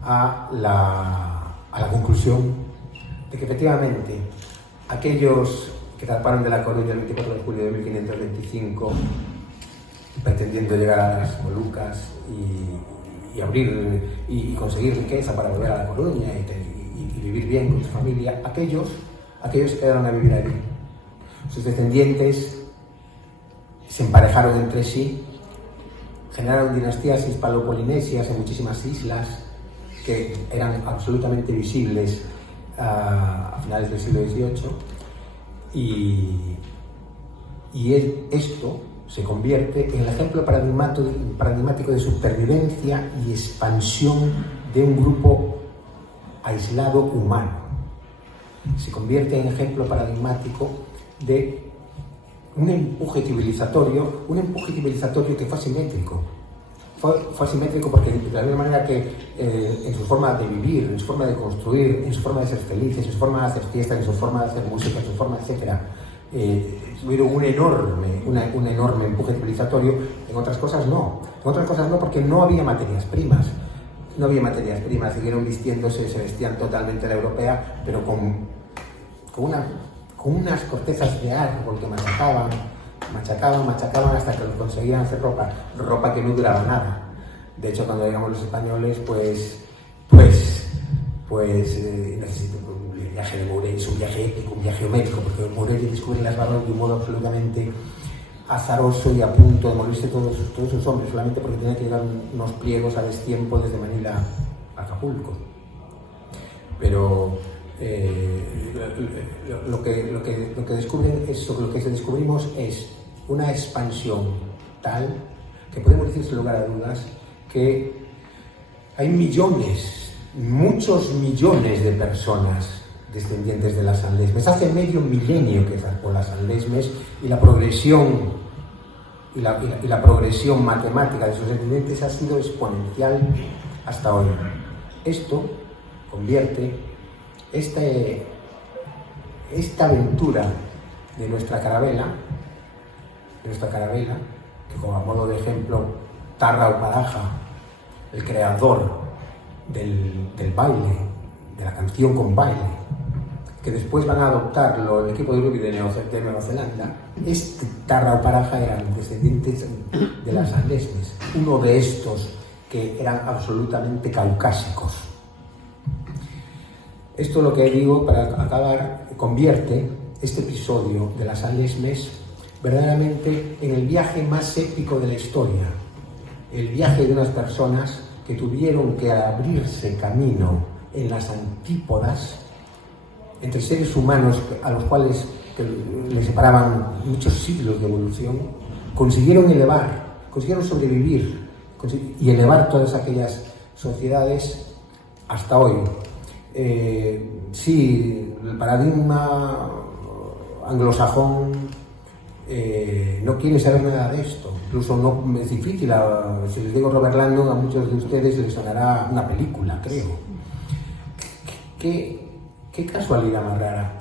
a la conclusión de que efectivamente aquellos que zarparon de La Coruña el 24 de julio de 1525 pretendiendo llegar a las Molucas y abrir y conseguir riqueza para volver a La Coruña y vivir bien con su familia, aquellos se quedaron a vivir allí. Sus descendientes se emparejaron entre sí, generaron dinastías hispano-polinesias en muchísimas islas que eran absolutamente visibles a finales del siglo XVIII y esto se convierte en el ejemplo paradigmático de supervivencia y expansión de un grupo aislado humano. Se convierte en ejemplo paradigmático de un empuje civilizatorio que fue asimétrico. Fue asimétrico porque de la misma manera que en su forma de vivir, en su forma de construir, en su forma de ser feliz, en su forma de hacer fiestas, en su forma de hacer música, en su forma, etc., tuvieron un enorme empuje civilizatorio. En otras cosas no porque no había materias primas. Siguieron vistiéndose, se vestían totalmente a la europea, pero con unas cortezas de árbol que machacaban hasta que conseguían hacer ropa que no duraba nada. De hecho, cuando llegamos los españoles, pues necesito el viaje de Morell, es un viaje épico, un viaje homérico, porque Morell descubre las barbas de un modo absolutamente azaroso y a punto de morirse todos sus hombres, solamente porque tenía que llegar unos pliegos a destiempo desde Manila a Acapulco. Pero lo que descubrimos es una expansión tal que podemos decir sin lugar a dudas que hay millones, muchos millones de personas descendientes de las Sanlesmes. Hace medio milenio que zarpó las Sanlesmes y la progresión la progresión matemática de sus descendientes ha sido exponencial hasta hoy. Esto convierte esta aventura de nuestra carabela, que como a modo de ejemplo, Tarra Uparaja, el creador del baile, de la canción con baile, que después van a adoptarlo el equipo de rugby de Nueva Zelanda, Tarra Uparaja eran descendientes de las Sanlesmes, uno de estos que eran absolutamente caucásicos. Esto, lo que digo para acabar, convierte este episodio de las Sanlesmes verdaderamente en el viaje más épico de la historia, el viaje de unas personas que tuvieron que abrirse camino en las antípodas entre seres humanos a los cuales les separaban muchos siglos de evolución, consiguieron sobrevivir y elevar todas aquellas sociedades hasta hoy. Sí, el paradigma anglosajón no quiere saber nada de esto. Incluso no es difícil, si les digo Robert Langdon, a muchos de ustedes les sonará una película, creo. Qué casualidad más rara.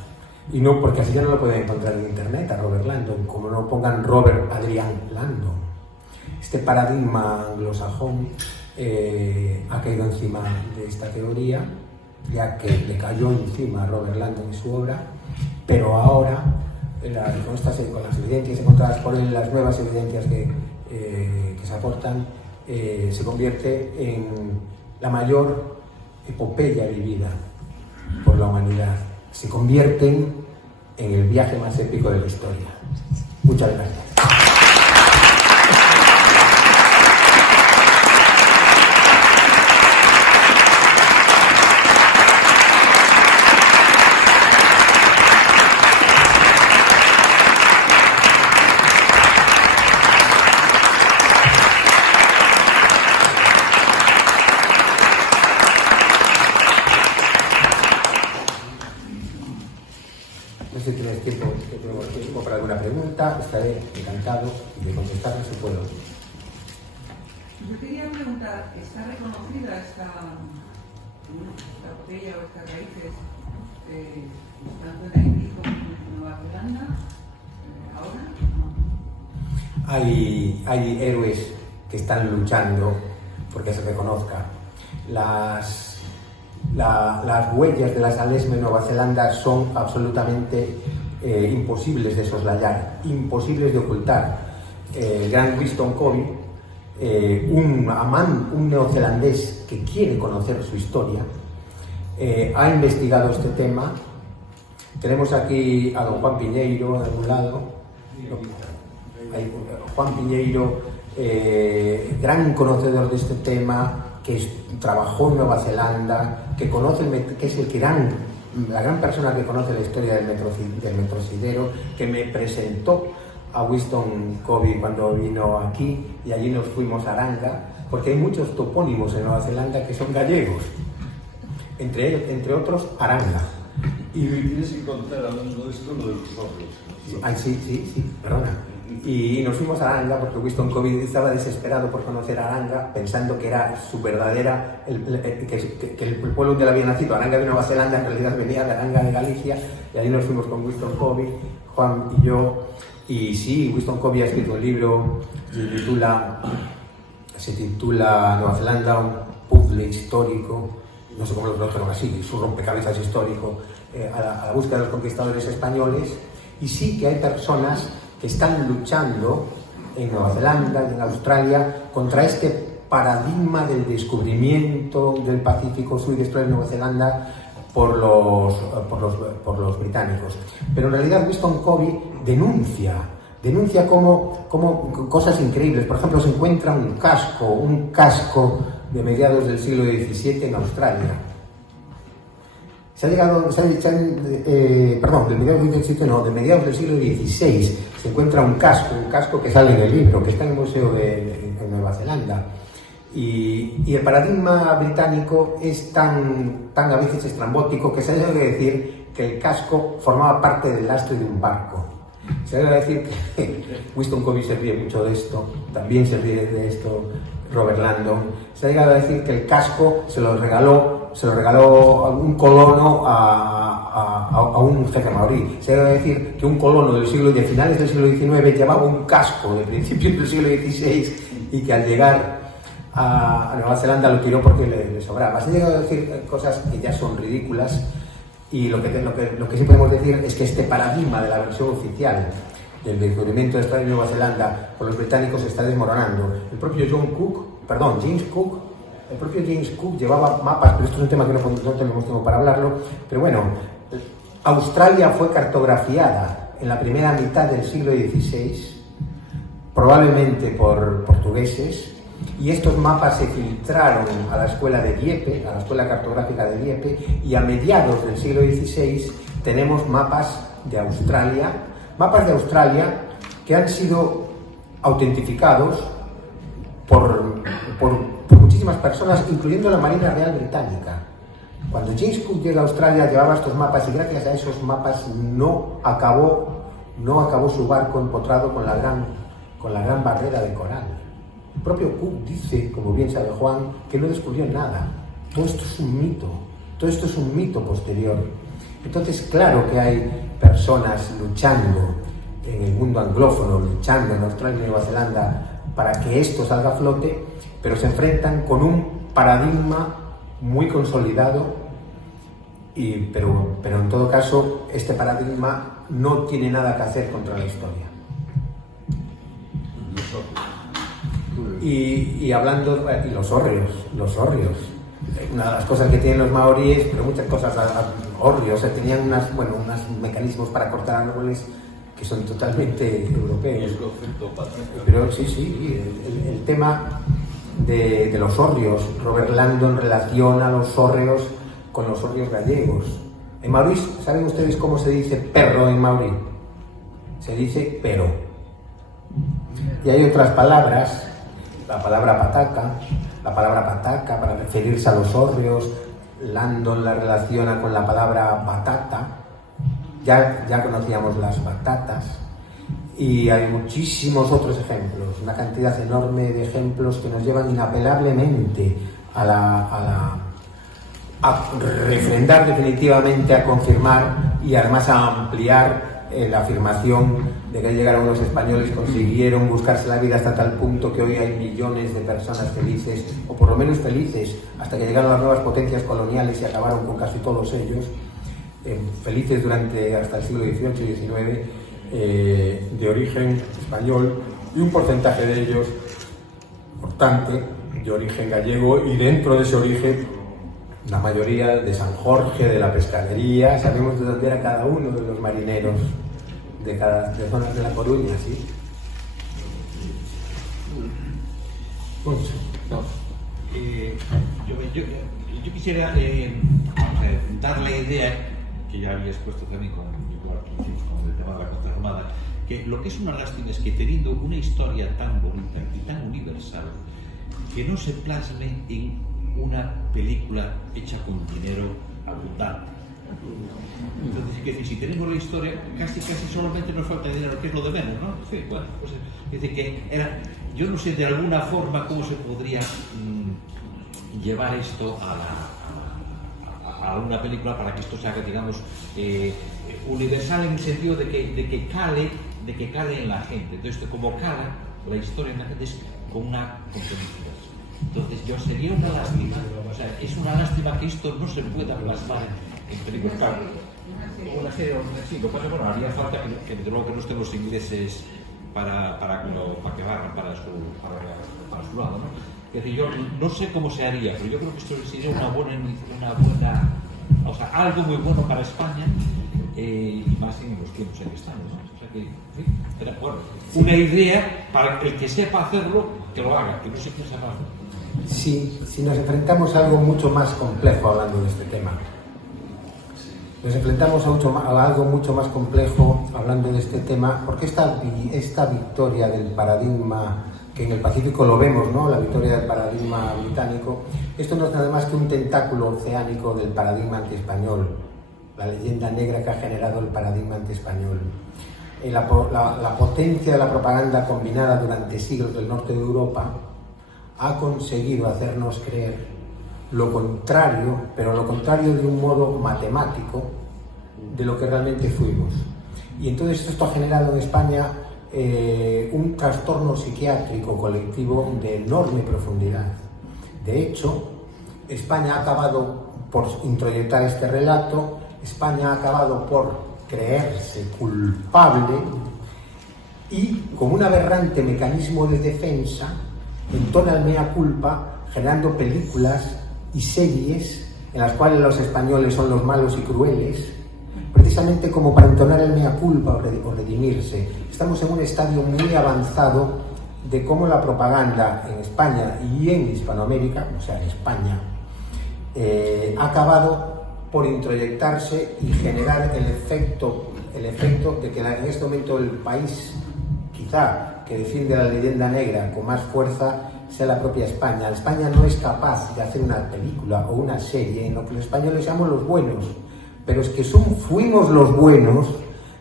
Y no, porque así ya no lo pueden encontrar en internet a Robert Langdon, como no pongan Robert Adrian Langdon. Este paradigma anglosajón ha caído encima de esta teoría, ya que le cayó encima a Robert Langdon y su obra, pero ahora, con las evidencias encontradas por él, las nuevas evidencias que se aportan, se convierte en la mayor epopeya vivida por la humanidad. Se convierten en el viaje más épico de la historia. Muchas gracias. Si tienes tiempo para alguna pregunta, estaré encantado de contestarla si puedo. Yo quería preguntar, ¿está reconocida esta botella o estas raíces tanto en Haití como en Nueva Zelanda ahora? Hay héroes que están luchando porque se reconozca. Las huellas de las Sanlesmes en Nueva Zelanda son absolutamente imposibles de soslayar, imposibles de ocultar. El gran Winston Covey, un neozelandés que quiere conocer su historia, ha investigado este tema. Tenemos aquí a don Juan Piñeiro de un lado. Juan Piñeiro, gran conocedor de este tema, que trabajó en Nueva Zelanda, que es la gran persona que conoce la historia del Metrosidero, que me presentó a Winston Covey cuando vino aquí, y allí nos fuimos a Aranga, porque hay muchos topónimos en Nueva Zelanda que son gallegos, entre otros Aranga. Y tienes que contar hablando de esto lo de los ojos. Sí, perdona. Y nos fuimos a Aranga porque Winston Covey estaba desesperado por conocer a Aranga, pensando que era su verdadera, que el pueblo donde él había nacido, Aranga de Nueva Zelanda, en realidad venía de Aranga de Galicia, y allí nos fuimos con Winston Covey, Juan y yo. Y sí, Winston Covey ha escrito un libro, se titula Nueva Zelanda, un puzzle histórico, no sé cómo lo tradujeron así, su rompecabezas histórico, a la búsqueda de los conquistadores españoles. Y sí que hay personas que están luchando en Nueva Zelanda y en Australia contra este paradigma del descubrimiento del Pacífico Sur y después de Nueva Zelanda por los británicos. Pero en realidad Winston Covey denuncia como cosas increíbles. Por ejemplo, se encuentra un casco de mediados del siglo XVII en Australia. de mediados del siglo XVI, se encuentra un casco que sale del libro, que está en el Museo de Nueva Zelanda. Y el paradigma británico es tan a veces estrambótico que se ha llegado a decir que el casco formaba parte del lastre de un barco. Se ha llegado a decir que Winston Covey se ríe mucho de esto, también se ríe de esto Robert Landon. Se ha llegado a decir que el casco se lo regaló a un colono a un jefe maorí. Se ha llegado a decir que un colono de finales del siglo XIX llevaba un casco de principios del siglo XVI y que al llegar a Nueva Zelanda lo tiró porque le sobraba. Se ha llegado a decir cosas que ya son ridículas, y lo que sí podemos decir es que este paradigma de la versión oficial del descubrimiento de Nueva Zelanda por los británicos se está desmoronando. El propio James Cook llevaba mapas, pero esto es un tema que no tenemos tiempo para hablarlo, pero bueno, Australia fue cartografiada en la primera mitad del siglo XVI, probablemente por portugueses, y estos mapas se filtraron a la escuela de Dieppe, a la escuela cartográfica de Dieppe, y a mediados del siglo XVI tenemos mapas de Australia que han sido autentificados por muchísimas personas, incluyendo la Marina Real Británica. Cuando James Cook llega a Australia llevaba estos mapas, y gracias a esos mapas no acabó su barco empotrado con la gran barrera de coral. El propio Cook dice, como bien sabe Juan, que no descubrió nada. Todo esto es un mito posterior. Entonces, claro que hay personas luchando en el mundo anglófono, luchando en Australia y Nueva Zelanda para que esto salga a flote, pero se enfrentan con un paradigma muy consolidado, pero en todo caso este paradigma no tiene nada que hacer contra la historia. Y hablando, y los hórreos. Una de las cosas que tienen los maoríes, pero muchas cosas hórreos, tenían unos mecanismos para cortar árboles que son totalmente europeos. Pero sí, el tema de los hórreos, Robert Landon relaciona los hórreos con los hórreos gallegos. En maorí, ¿saben ustedes cómo se dice perro en maorí? Se dice pero. Y hay otras palabras, la palabra pataca para referirse a los hórreos. Landon la relaciona con la palabra batata. Ya conocíamos las batatas, y hay muchísimos otros ejemplos, una cantidad enorme de ejemplos que nos llevan inapelablemente a refrendar definitivamente, a confirmar y además a ampliar la afirmación de que al llegar a unos españoles consiguieron buscarse la vida hasta tal punto que hoy hay millones de personas felices, o por lo menos felices, hasta que llegaron las nuevas potencias coloniales y acabaron con casi todos ellos, felices hasta el siglo XVIII y XIX, de origen español, y un porcentaje de ellos importante de origen gallego, y dentro de ese origen la mayoría de San Jorge, de la pescadería. Sabemos de dónde era cada uno de los marineros de zonas de La Coruña, ¿sí? Yo quisiera dar la idea que ya había expuesto también con el tema de la contraarmada, que lo que es una lástima es que, teniendo una historia tan bonita y tan universal, que no se plasme en una película hecha con dinero abundante. Entonces, si tenemos la historia, casi solamente nos falta dinero, que es lo de menos, ¿no? Sí, bueno, pues es decir, que yo no sé de alguna forma cómo se podría llevar esto a una película para que esto se haga, digamos, universal, en el sentido de que cale en la gente. Entonces, como cala la historia en la gente, es con una continuidad. Entonces, sería una lástima, o sea, es una lástima que esto no se pueda plasmar en películas. Claro, una serie, sí, lo cual, bueno, haría falta que desde luego que no estemos ingleses para que barran para su lado, ¿no? Es decir, yo no sé cómo se haría, pero yo creo que esto sería una buena, o sea, algo muy bueno para España, y más en los tiempos en que estamos, ¿no? O sea que, en fin, era una idea para el que sepa hacerlo, que lo haga, que no se piensa más. Sí, si nos enfrentamos a algo mucho más complejo hablando de este tema. Nos enfrentamos a algo mucho más complejo hablando de este tema, porque esta victoria del paradigma, que en el Pacífico lo vemos, ¿no? La victoria del paradigma británico, esto no es nada más que un tentáculo oceánico del paradigma antiespañol, la leyenda negra que ha generado el paradigma antiespañol. La potencia de la propaganda combinada durante siglos del norte de Europa ha conseguido hacernos creer lo contrario, pero lo contrario de un modo matemático de lo que realmente fuimos. Y entonces esto ha generado en España un trastorno psiquiátrico colectivo de enorme profundidad. De hecho, España ha acabado por introyectar este relato, España ha acabado por creerse culpable y, como un aberrante mecanismo de defensa, entona el mea culpa, generando películas y series en las cuales los españoles son los malos y crueles, precisamente como para entonar el mea culpa o redimirse. Estamos en un estadio muy avanzado de cómo la propaganda en España y en Hispanoamérica, o sea, en España, ha acabado por introyectarse y generar el efecto de que en este momento el país, quizá, que defiende la leyenda negra con más fuerza, sea la propia España. España no es capaz de hacer una película o una serie en lo que los españoles llamamos los buenos, pero es que fuimos los buenos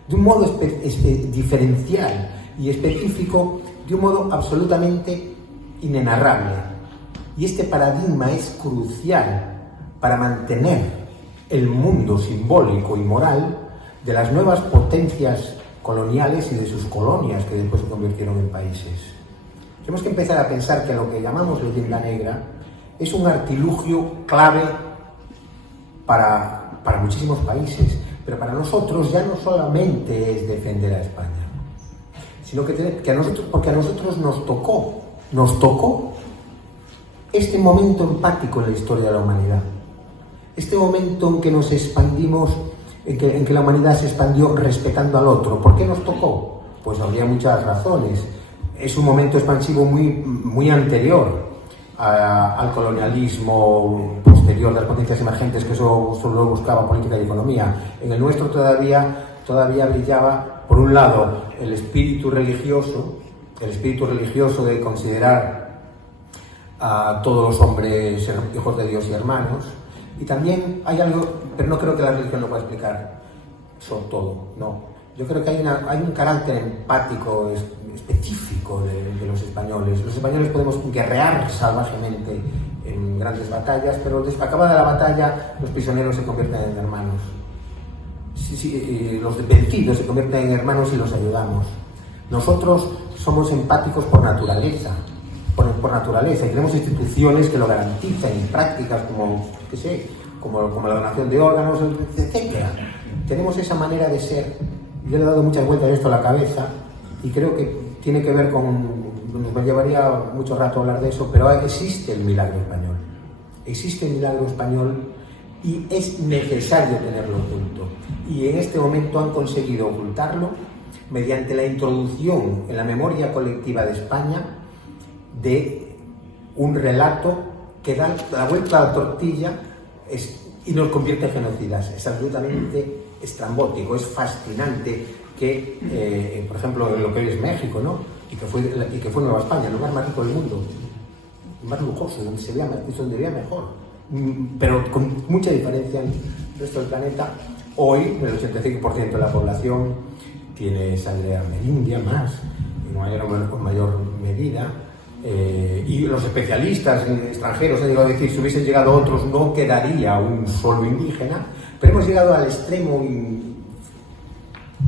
de un modo diferencial y específico, de un modo absolutamente inenarrable. Y este paradigma es crucial para mantener el mundo simbólico y moral de las nuevas potencias coloniales y de sus colonias que después se convirtieron en países. Tenemos que empezar a pensar que lo que llamamos leyenda negra es un artilugio clave para muchísimos países, pero para nosotros ya no solamente es defender a España, sino que a nosotros, porque a nosotros nos tocó este momento empático en la historia de la humanidad, este momento en que nos expandimos, en que la humanidad se expandió respetando al otro. ¿Por qué nos tocó? Pues habría muchas razones. Es un momento expansivo muy anterior al colonialismo posterior de las potencias emergentes, que eso solo buscaba política y economía. En el nuestro todavía brillaba, por un lado, el espíritu religioso de considerar a todos los hombres hijos de Dios y hermanos, y también hay algo, pero no creo que la religión lo pueda explicar todo, no. Yo creo que hay un carácter empático específico de los españoles. Los españoles podemos guerrear salvajemente en grandes batallas, pero acabada la batalla, los prisioneros se convierten en hermanos. Los vencidos se convierten en hermanos y los ayudamos. Nosotros somos empáticos por naturaleza, y tenemos instituciones que lo garantizan, y prácticas como la donación de órganos, etc. Tenemos esa manera de ser. Yo le he dado muchas vueltas a esto a la cabeza y creo que tiene que ver nos llevaría mucho rato hablar de eso, pero existe el milagro español. Existe el milagro español y es necesario tenerlo oculto. Y en este momento han conseguido ocultarlo mediante la introducción en la memoria colectiva de España de un relato que da la vuelta a la tortilla y nos convierte en genocidas. Es absolutamente estrambótico, es fascinante que, por ejemplo, en lo que hoy es México, ¿no? y que fue Nueva España, el lugar más rico del mundo, más lujoso, donde se veía mejor, pero con mucha diferencia en el resto del planeta. Hoy, el 85% de la población tiene sangre amerindia, más, en mayor medida, y los especialistas extranjeros han llegado a decir, si hubiesen llegado otros no quedaría un solo indígena, pero hemos llegado al extremo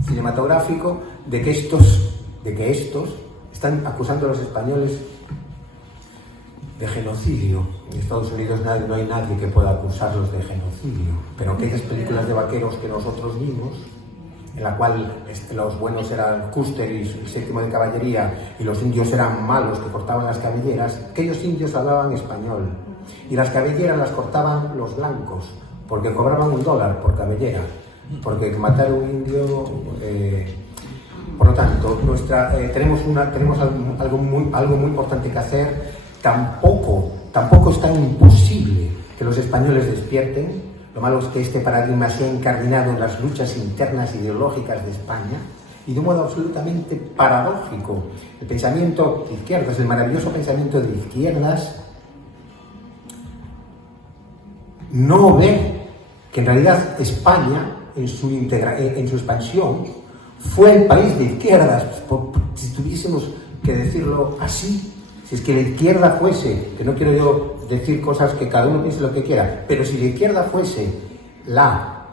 cinematográfico de que estos están acusando a los españoles de genocidio. En Estados Unidos no hay nadie que pueda acusarlos de genocidio, pero aquellas películas de vaqueros que nosotros vimos, en la cual los buenos eran Custer y el séptimo de caballería, y los indios eran malos que cortaban las cabelleras, aquellos indios hablaban español, y las cabelleras las cortaban los blancos, porque cobraban $1 por cabellera, porque matar a un indio... por lo tanto, tenemos algo muy importante que hacer. Tampoco es tan imposible que los españoles despierten, Lo malo es que este paradigma se ha incardinado en las luchas internas ideológicas de España y de un modo absolutamente paradójico. El pensamiento de izquierdas, el maravilloso pensamiento de izquierdas, no ve que en realidad España, en su expansión, fue el país de izquierdas. Si tuviésemos que decirlo así, si es que la izquierda fuese, que no quiero yo decir cosas que cada uno piense lo que quiera, pero si la izquierda fuese la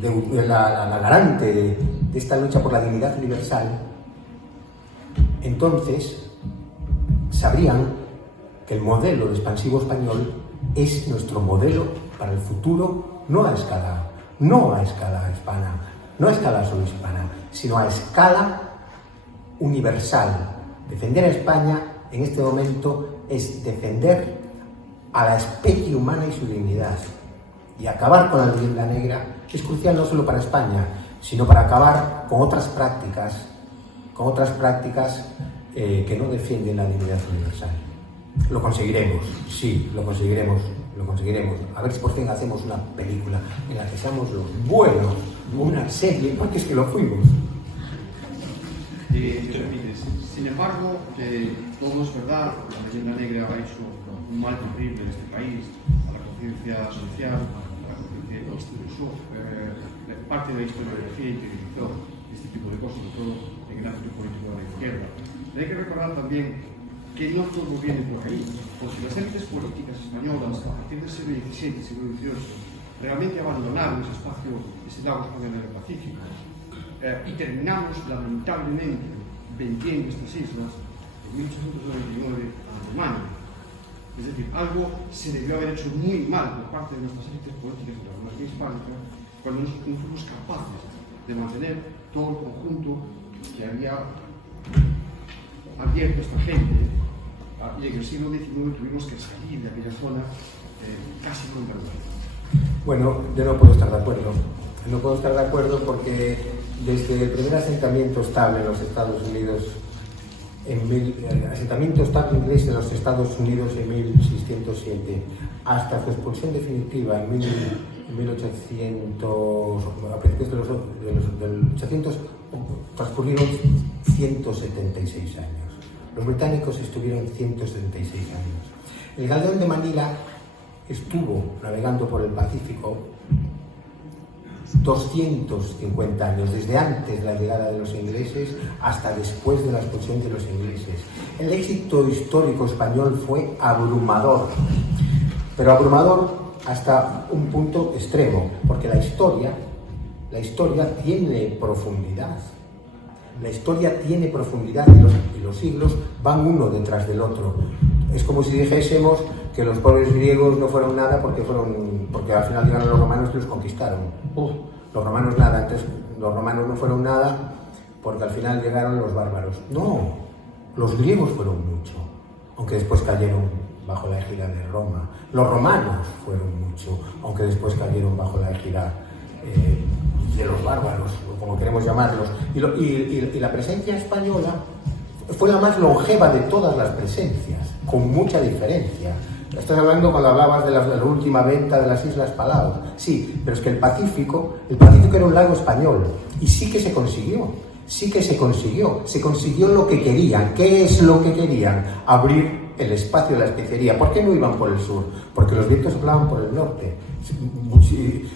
garante de esta lucha por la dignidad universal, entonces sabrían que el modelo expansivo español es nuestro modelo para el futuro, no a escala hispana, no a escala solo hispana, sino a escala universal. Defender a España en este momento es defender a la especie humana y su dignidad. Y acabar con la leyenda negra es crucial no solo para España, sino para acabar con otras prácticas que no defienden la dignidad universal. Lo conseguiremos, sí, lo conseguiremos. A ver si por fin hacemos una película en la que seamos los buenos, una serie, porque es que lo fuimos. Sin embargo, todo es verdad, la leyenda negra ha hecho un mal terrible en este país, a la conciencia social, a la conciencia incluso parte de la historiografía interiorizó este tipo de cosas, sobre todo en el ámbito político de la izquierda. Hay que recordar también que no todo viene por ahí, porque las élites políticas españolas, a partir del siglo XVII y siglo XVIII, realmente abandonaron ese espacio, ese lago español en el Pacífico, y terminamos, lamentablemente, vendiendo estas islas en 1899 a Alemania. Es decir, algo se debió haber hecho muy mal por parte de nuestras élites políticas de la monarquía hispánica cuando no fuimos capaces de mantener todo el conjunto que había abierto esta gente, y en el siglo XIX tuvimos que salir de aquella zona casi con vergüenza. Bueno, yo no puedo estar de acuerdo. No puedo estar de acuerdo porque desde el primer asentamiento estable en los Estados Unidos, asentamiento estable inglés en los Estados Unidos en 1607, hasta su expulsión definitiva en 1800, a principios del 800, transcurrieron 176 años. Los británicos estuvieron 176 años. El galeón de Manila estuvo navegando por el Pacífico 250 años, desde antes de la llegada de los ingleses hasta después de la expulsión de los ingleses. El éxito histórico español fue abrumador, pero abrumador hasta un punto extremo, porque la historia tiene profundidad. La historia tiene profundidad y los siglos van uno detrás del otro. Es como si dijésemos que los pobres griegos no fueron nada porque al final llegaron los romanos y los conquistaron. Los romanos nada, entonces los romanos no fueron nada porque al final llegaron los bárbaros. No, los griegos fueron mucho, aunque después cayeron bajo la égida de Roma. Los romanos fueron mucho, aunque después cayeron bajo la égida de los bárbaros, o como queremos llamarlos. Y la presencia española fue la más longeva de todas las presencias, con mucha diferencia. Estás hablando cuando hablabas de la última venta de las Islas Palau. Sí, pero es que el Pacífico era un lago español, y sí que se consiguió. Se consiguió lo que querían. ¿Qué es lo que querían? Abrir el espacio de la especería. ¿Por qué no iban por el sur? Porque los vientos soplaban por el norte.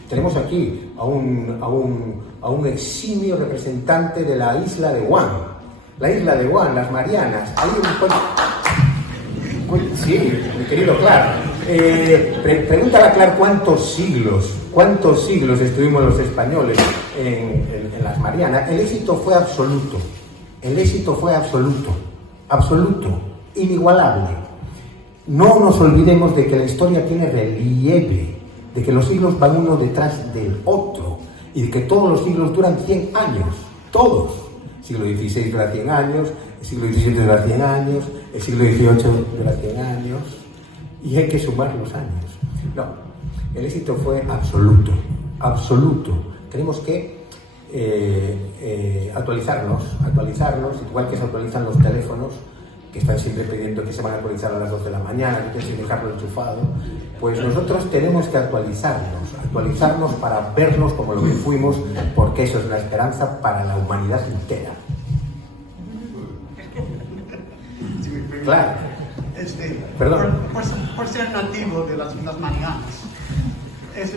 Tenemos aquí a un eximio representante de la isla de Guam. La isla de Guam, las Marianas. Hay sí, mi querido Clark. Pregúntale a Clark cuántos siglos estuvimos los españoles en las Marianas. El éxito fue absoluto, inigualable. No nos olvidemos de que la historia tiene relieve, de que los siglos van uno detrás del otro y de que todos los siglos duran 100 años, todos. El siglo XVI dura 100 años, el siglo XVII dura 100 años, el siglo XVIII dura 100 años, y hay que sumar los años. No, el éxito fue absoluto. Tenemos que actualizarnos, igual que se actualizan los teléfonos, que están siempre pidiendo que se van a actualizar a las 12 de la mañana, que tienes que dejarlo enchufado, pues nosotros tenemos que actualizarnos para vernos como lo que fuimos, porque eso es la esperanza para la humanidad entera. Claro. Perdón. Por ser nativo de las Islas Marianas,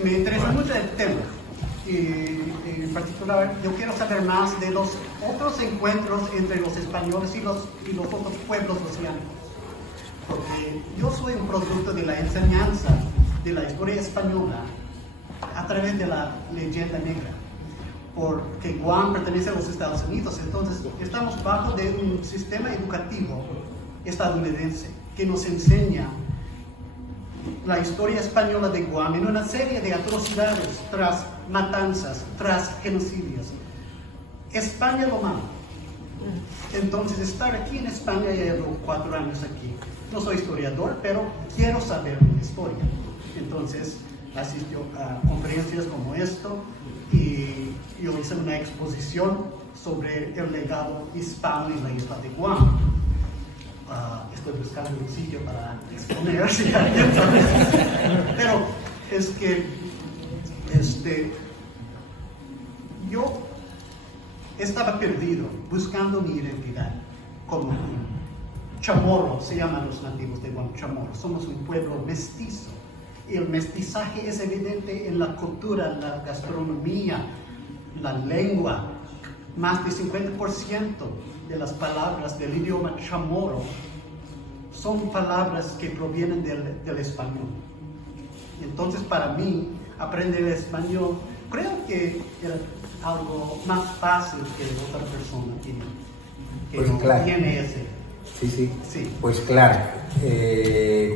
me interesa mucho el tema. Y en particular, yo quiero saber más de los otros encuentros entre los españoles y los otros pueblos oceánicos. Porque yo soy un producto de la enseñanza de la historia española a través de la leyenda negra. Porque Guam pertenece a los Estados Unidos, entonces estamos bajo de un sistema educativo estadounidense que nos enseña la historia española de Guam en una serie de atrocidades, tras matanzas, tras genocidios. España lo manda. Entonces, estar aquí en España, ya llevo 4 años aquí. No soy historiador, pero quiero saber la historia. Entonces, asistió a conferencias como esto y yo hice una exposición sobre el legado hispano en la isla de Guam. Estoy buscando un sitio para exponer, ¿sí? Pero es que yo estaba perdido buscando mi identidad como chamorro, se llaman los nativos de Guam, chamorro. Somos un pueblo mestizo y el mestizaje es evidente en la cultura, la gastronomía, la lengua. Más del 50% de las palabras del idioma chamorro son palabras que provienen del español. Entonces, para mí, aprender el español creo que era algo más fácil que otra persona que pues no claro. Tiene ese. Sí. Pues claro,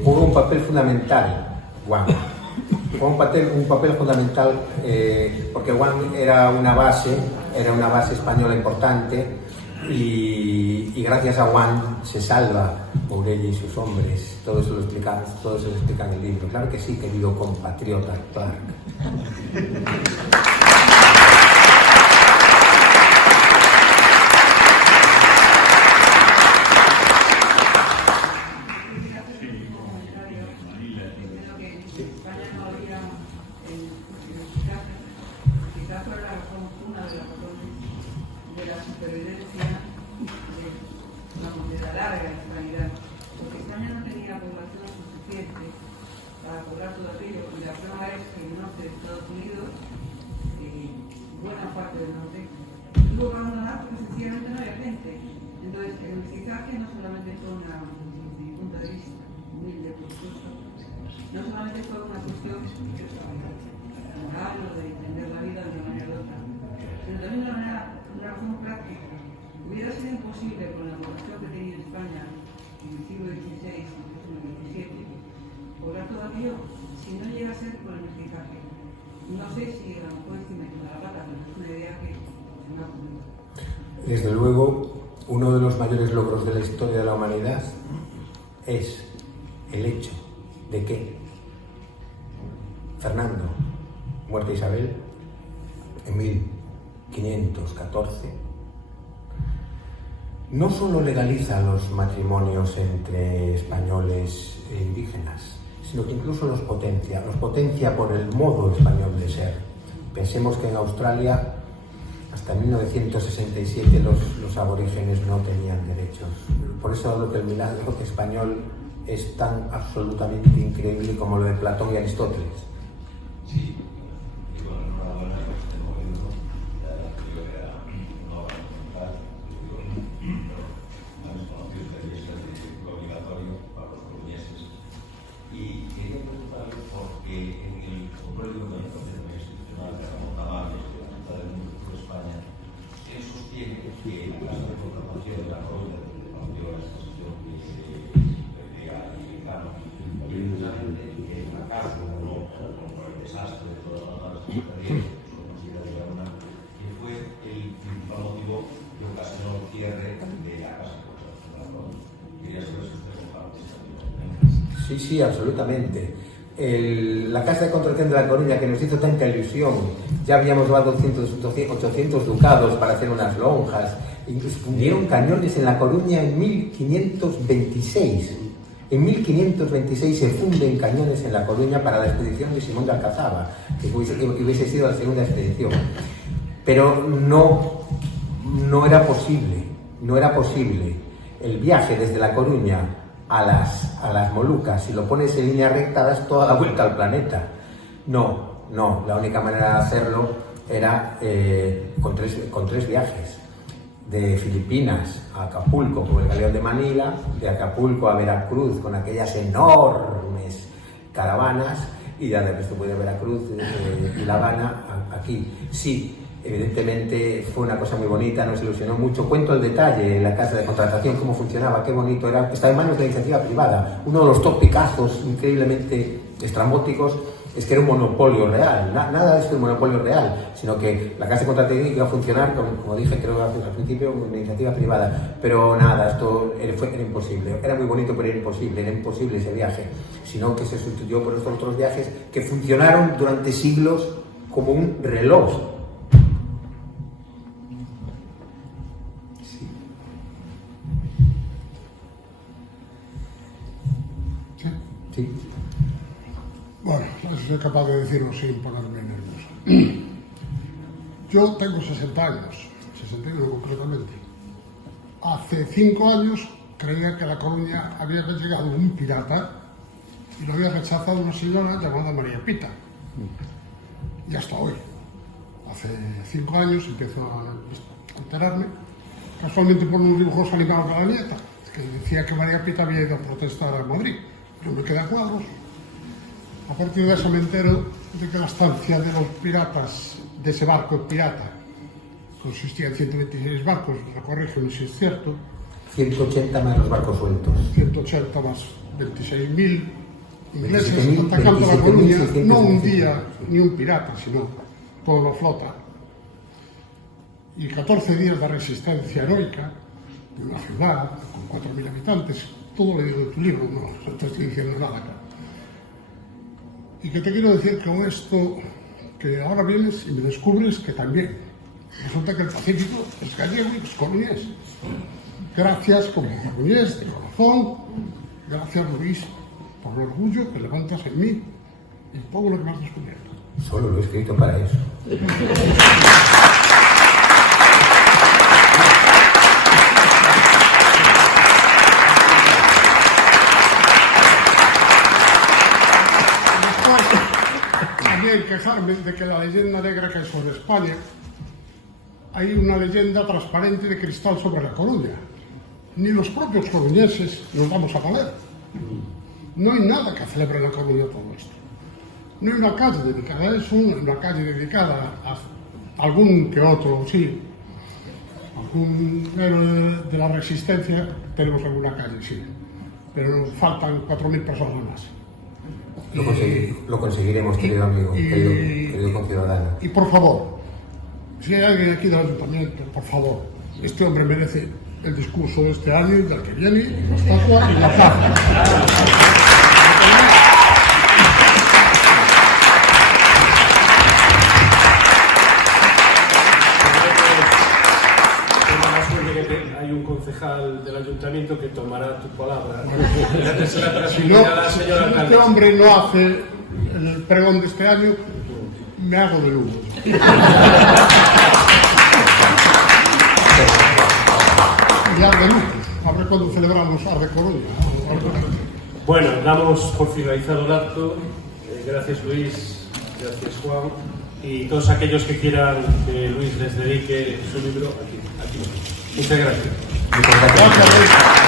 jugó un papel fundamental Guam. Jugó un papel fundamental porque Guam era una base española importante y gracias a Guam se salva Mourelle y sus hombres. Todo eso lo explica en el libro. Claro que sí, querido compatriota Clark. No solamente fue una cuestión moral o de entender la vida de una manera u otra, sino también de una razón práctica. Hubiera sido imposible con la población que tenía España en el siglo XVI y el XVII poblar todo aquello si no llega a ser por el mestizaje. No sé si a lo mejor estoy metiendo la pata, pero es una idea que se me ha ocurrido. Desde luego, uno de los mayores logros de la historia de la humanidad es el hecho de que Fernando, muerta Isabel, en 1514, no solo legaliza los matrimonios entre españoles e indígenas, sino que incluso los potencia por el modo español de ser. Pensemos que en Australia, hasta 1967, los aborígenes no tenían derechos. Por eso lo que el milagro español es tan absolutamente increíble como lo de Platón y Aristóteles. Sí, y bueno, enhorabuena por este movimiento. Yo era una obra fundamental, más conocido que es el obligatorio para los coruñeses. Y quería preguntarle porque en el control de organización institucional de Ramón Tamames, de la Junta del Mundo de España, él sostiene que la Casa de Contratación de la Coruña, donde partió la exposición que se pedía y Cano, precisamente en la casa no desastre de todas las secretarías, que fue el principal motivo que ocasionó el cierre de la Casa de Contratación de la Coruña. Quería saber si usted comparte esta opinión. Sí, absolutamente. La Casa de Contratación de la Coruña, que nos hizo tanta ilusión, ya habíamos dado 800 ducados para hacer unas lonjas fundieron cañones en La Coruña en 1526. En 1526 se funden cañones en La Coruña para la expedición de Simón de Alcazaba, que hubiese sido la segunda expedición. Pero no era posible el viaje desde La Coruña a las Molucas. Si lo pones en línea recta das toda la vuelta al planeta. No, la única manera de hacerlo era con tres viajes. De Filipinas a Acapulco con el galeón de Manila, de Acapulco a Veracruz con aquellas enormes caravanas, y ya después de Veracruz y La Habana aquí. Sí, evidentemente fue una cosa muy bonita, nos ilusionó mucho. Cuento el detalle en la casa de contratación, cómo funcionaba, qué bonito era. Estaba en manos de la iniciativa privada. Uno de los topicazos increíblemente estrambóticos es que era un monopolio real. Nada de esto es un monopolio real, sino que la casa de contratación iba a funcionar, como dije creo al principio, con una iniciativa privada. Pero nada, esto era imposible. Era muy bonito, pero era imposible ese viaje. Sino que se sustituyó por estos otros viajes que funcionaron durante siglos como un reloj. Sí. Bueno, eso soy capaz de decirlo sin ponerme nervioso. Yo tengo 60 años, 61 concretamente. Hace 5 años creía que a La Coruña había llegado un pirata y lo había rechazado una señora llamada María Pita. Y hasta hoy. Hace 5 años empiezo a enterarme, casualmente por unos dibujos animados de la nieta, que decía que María Pita había ido a protestar a Madrid. Yo me quedé a cuadros. A partir de eso me entero de que la estancia de los piratas, de ese barco pirata, consistía en 126 barcos, corrígeme si es cierto. 180 más los barcos sueltos. 180 más 26.000 ingleses atacando La Coruña, no un día ni un pirata, sino toda la flota. Y 14 días de resistencia heroica de una ciudad con 4.000 habitantes. Todo lo leído de tu libro, no te estoy diciendo nada acá. Y que te quiero decir con esto, que ahora vienes y me descubres que también resulta que el Pacífico es gallego y es coruñés. Gracias como coruñés de corazón, gracias Luis por el orgullo que levantas en mí y todo lo que me has descubierto. Solo lo he escrito para eso. También quejarme de que la leyenda negra que hay sobre España, hay una leyenda transparente de cristal sobre La Coruña. Ni los propios coruñeses nos vamos a poner. No hay nada que celebre en La Coruña todo esto. No hay una calle dedicada a eso, no hay una calle dedicada a algún que otro, sí. Algún héroe de la resistencia tenemos alguna calle, sí. Pero faltan 4.000 personas más. Lo conseguiremos, querido amigo, querido conciudadano. Y por favor, si hay alguien aquí del ayuntamiento, por favor, este hombre merece el discurso de este año y del que viene, y la estatua y la plaza. Hay un concejal del ayuntamiento que tomará tu palabra. Si este hombre no hace el pregón de este año, me hago de lujo. Y Arde Lujo, a ver cuándo celebramos Arde Coruña. Bueno, damos por finalizado el acto. Gracias Luis, gracias Juan, y todos aquellos que quieran que Luis les dedique su libro aquí. Muchas gracias. Muchas gracias.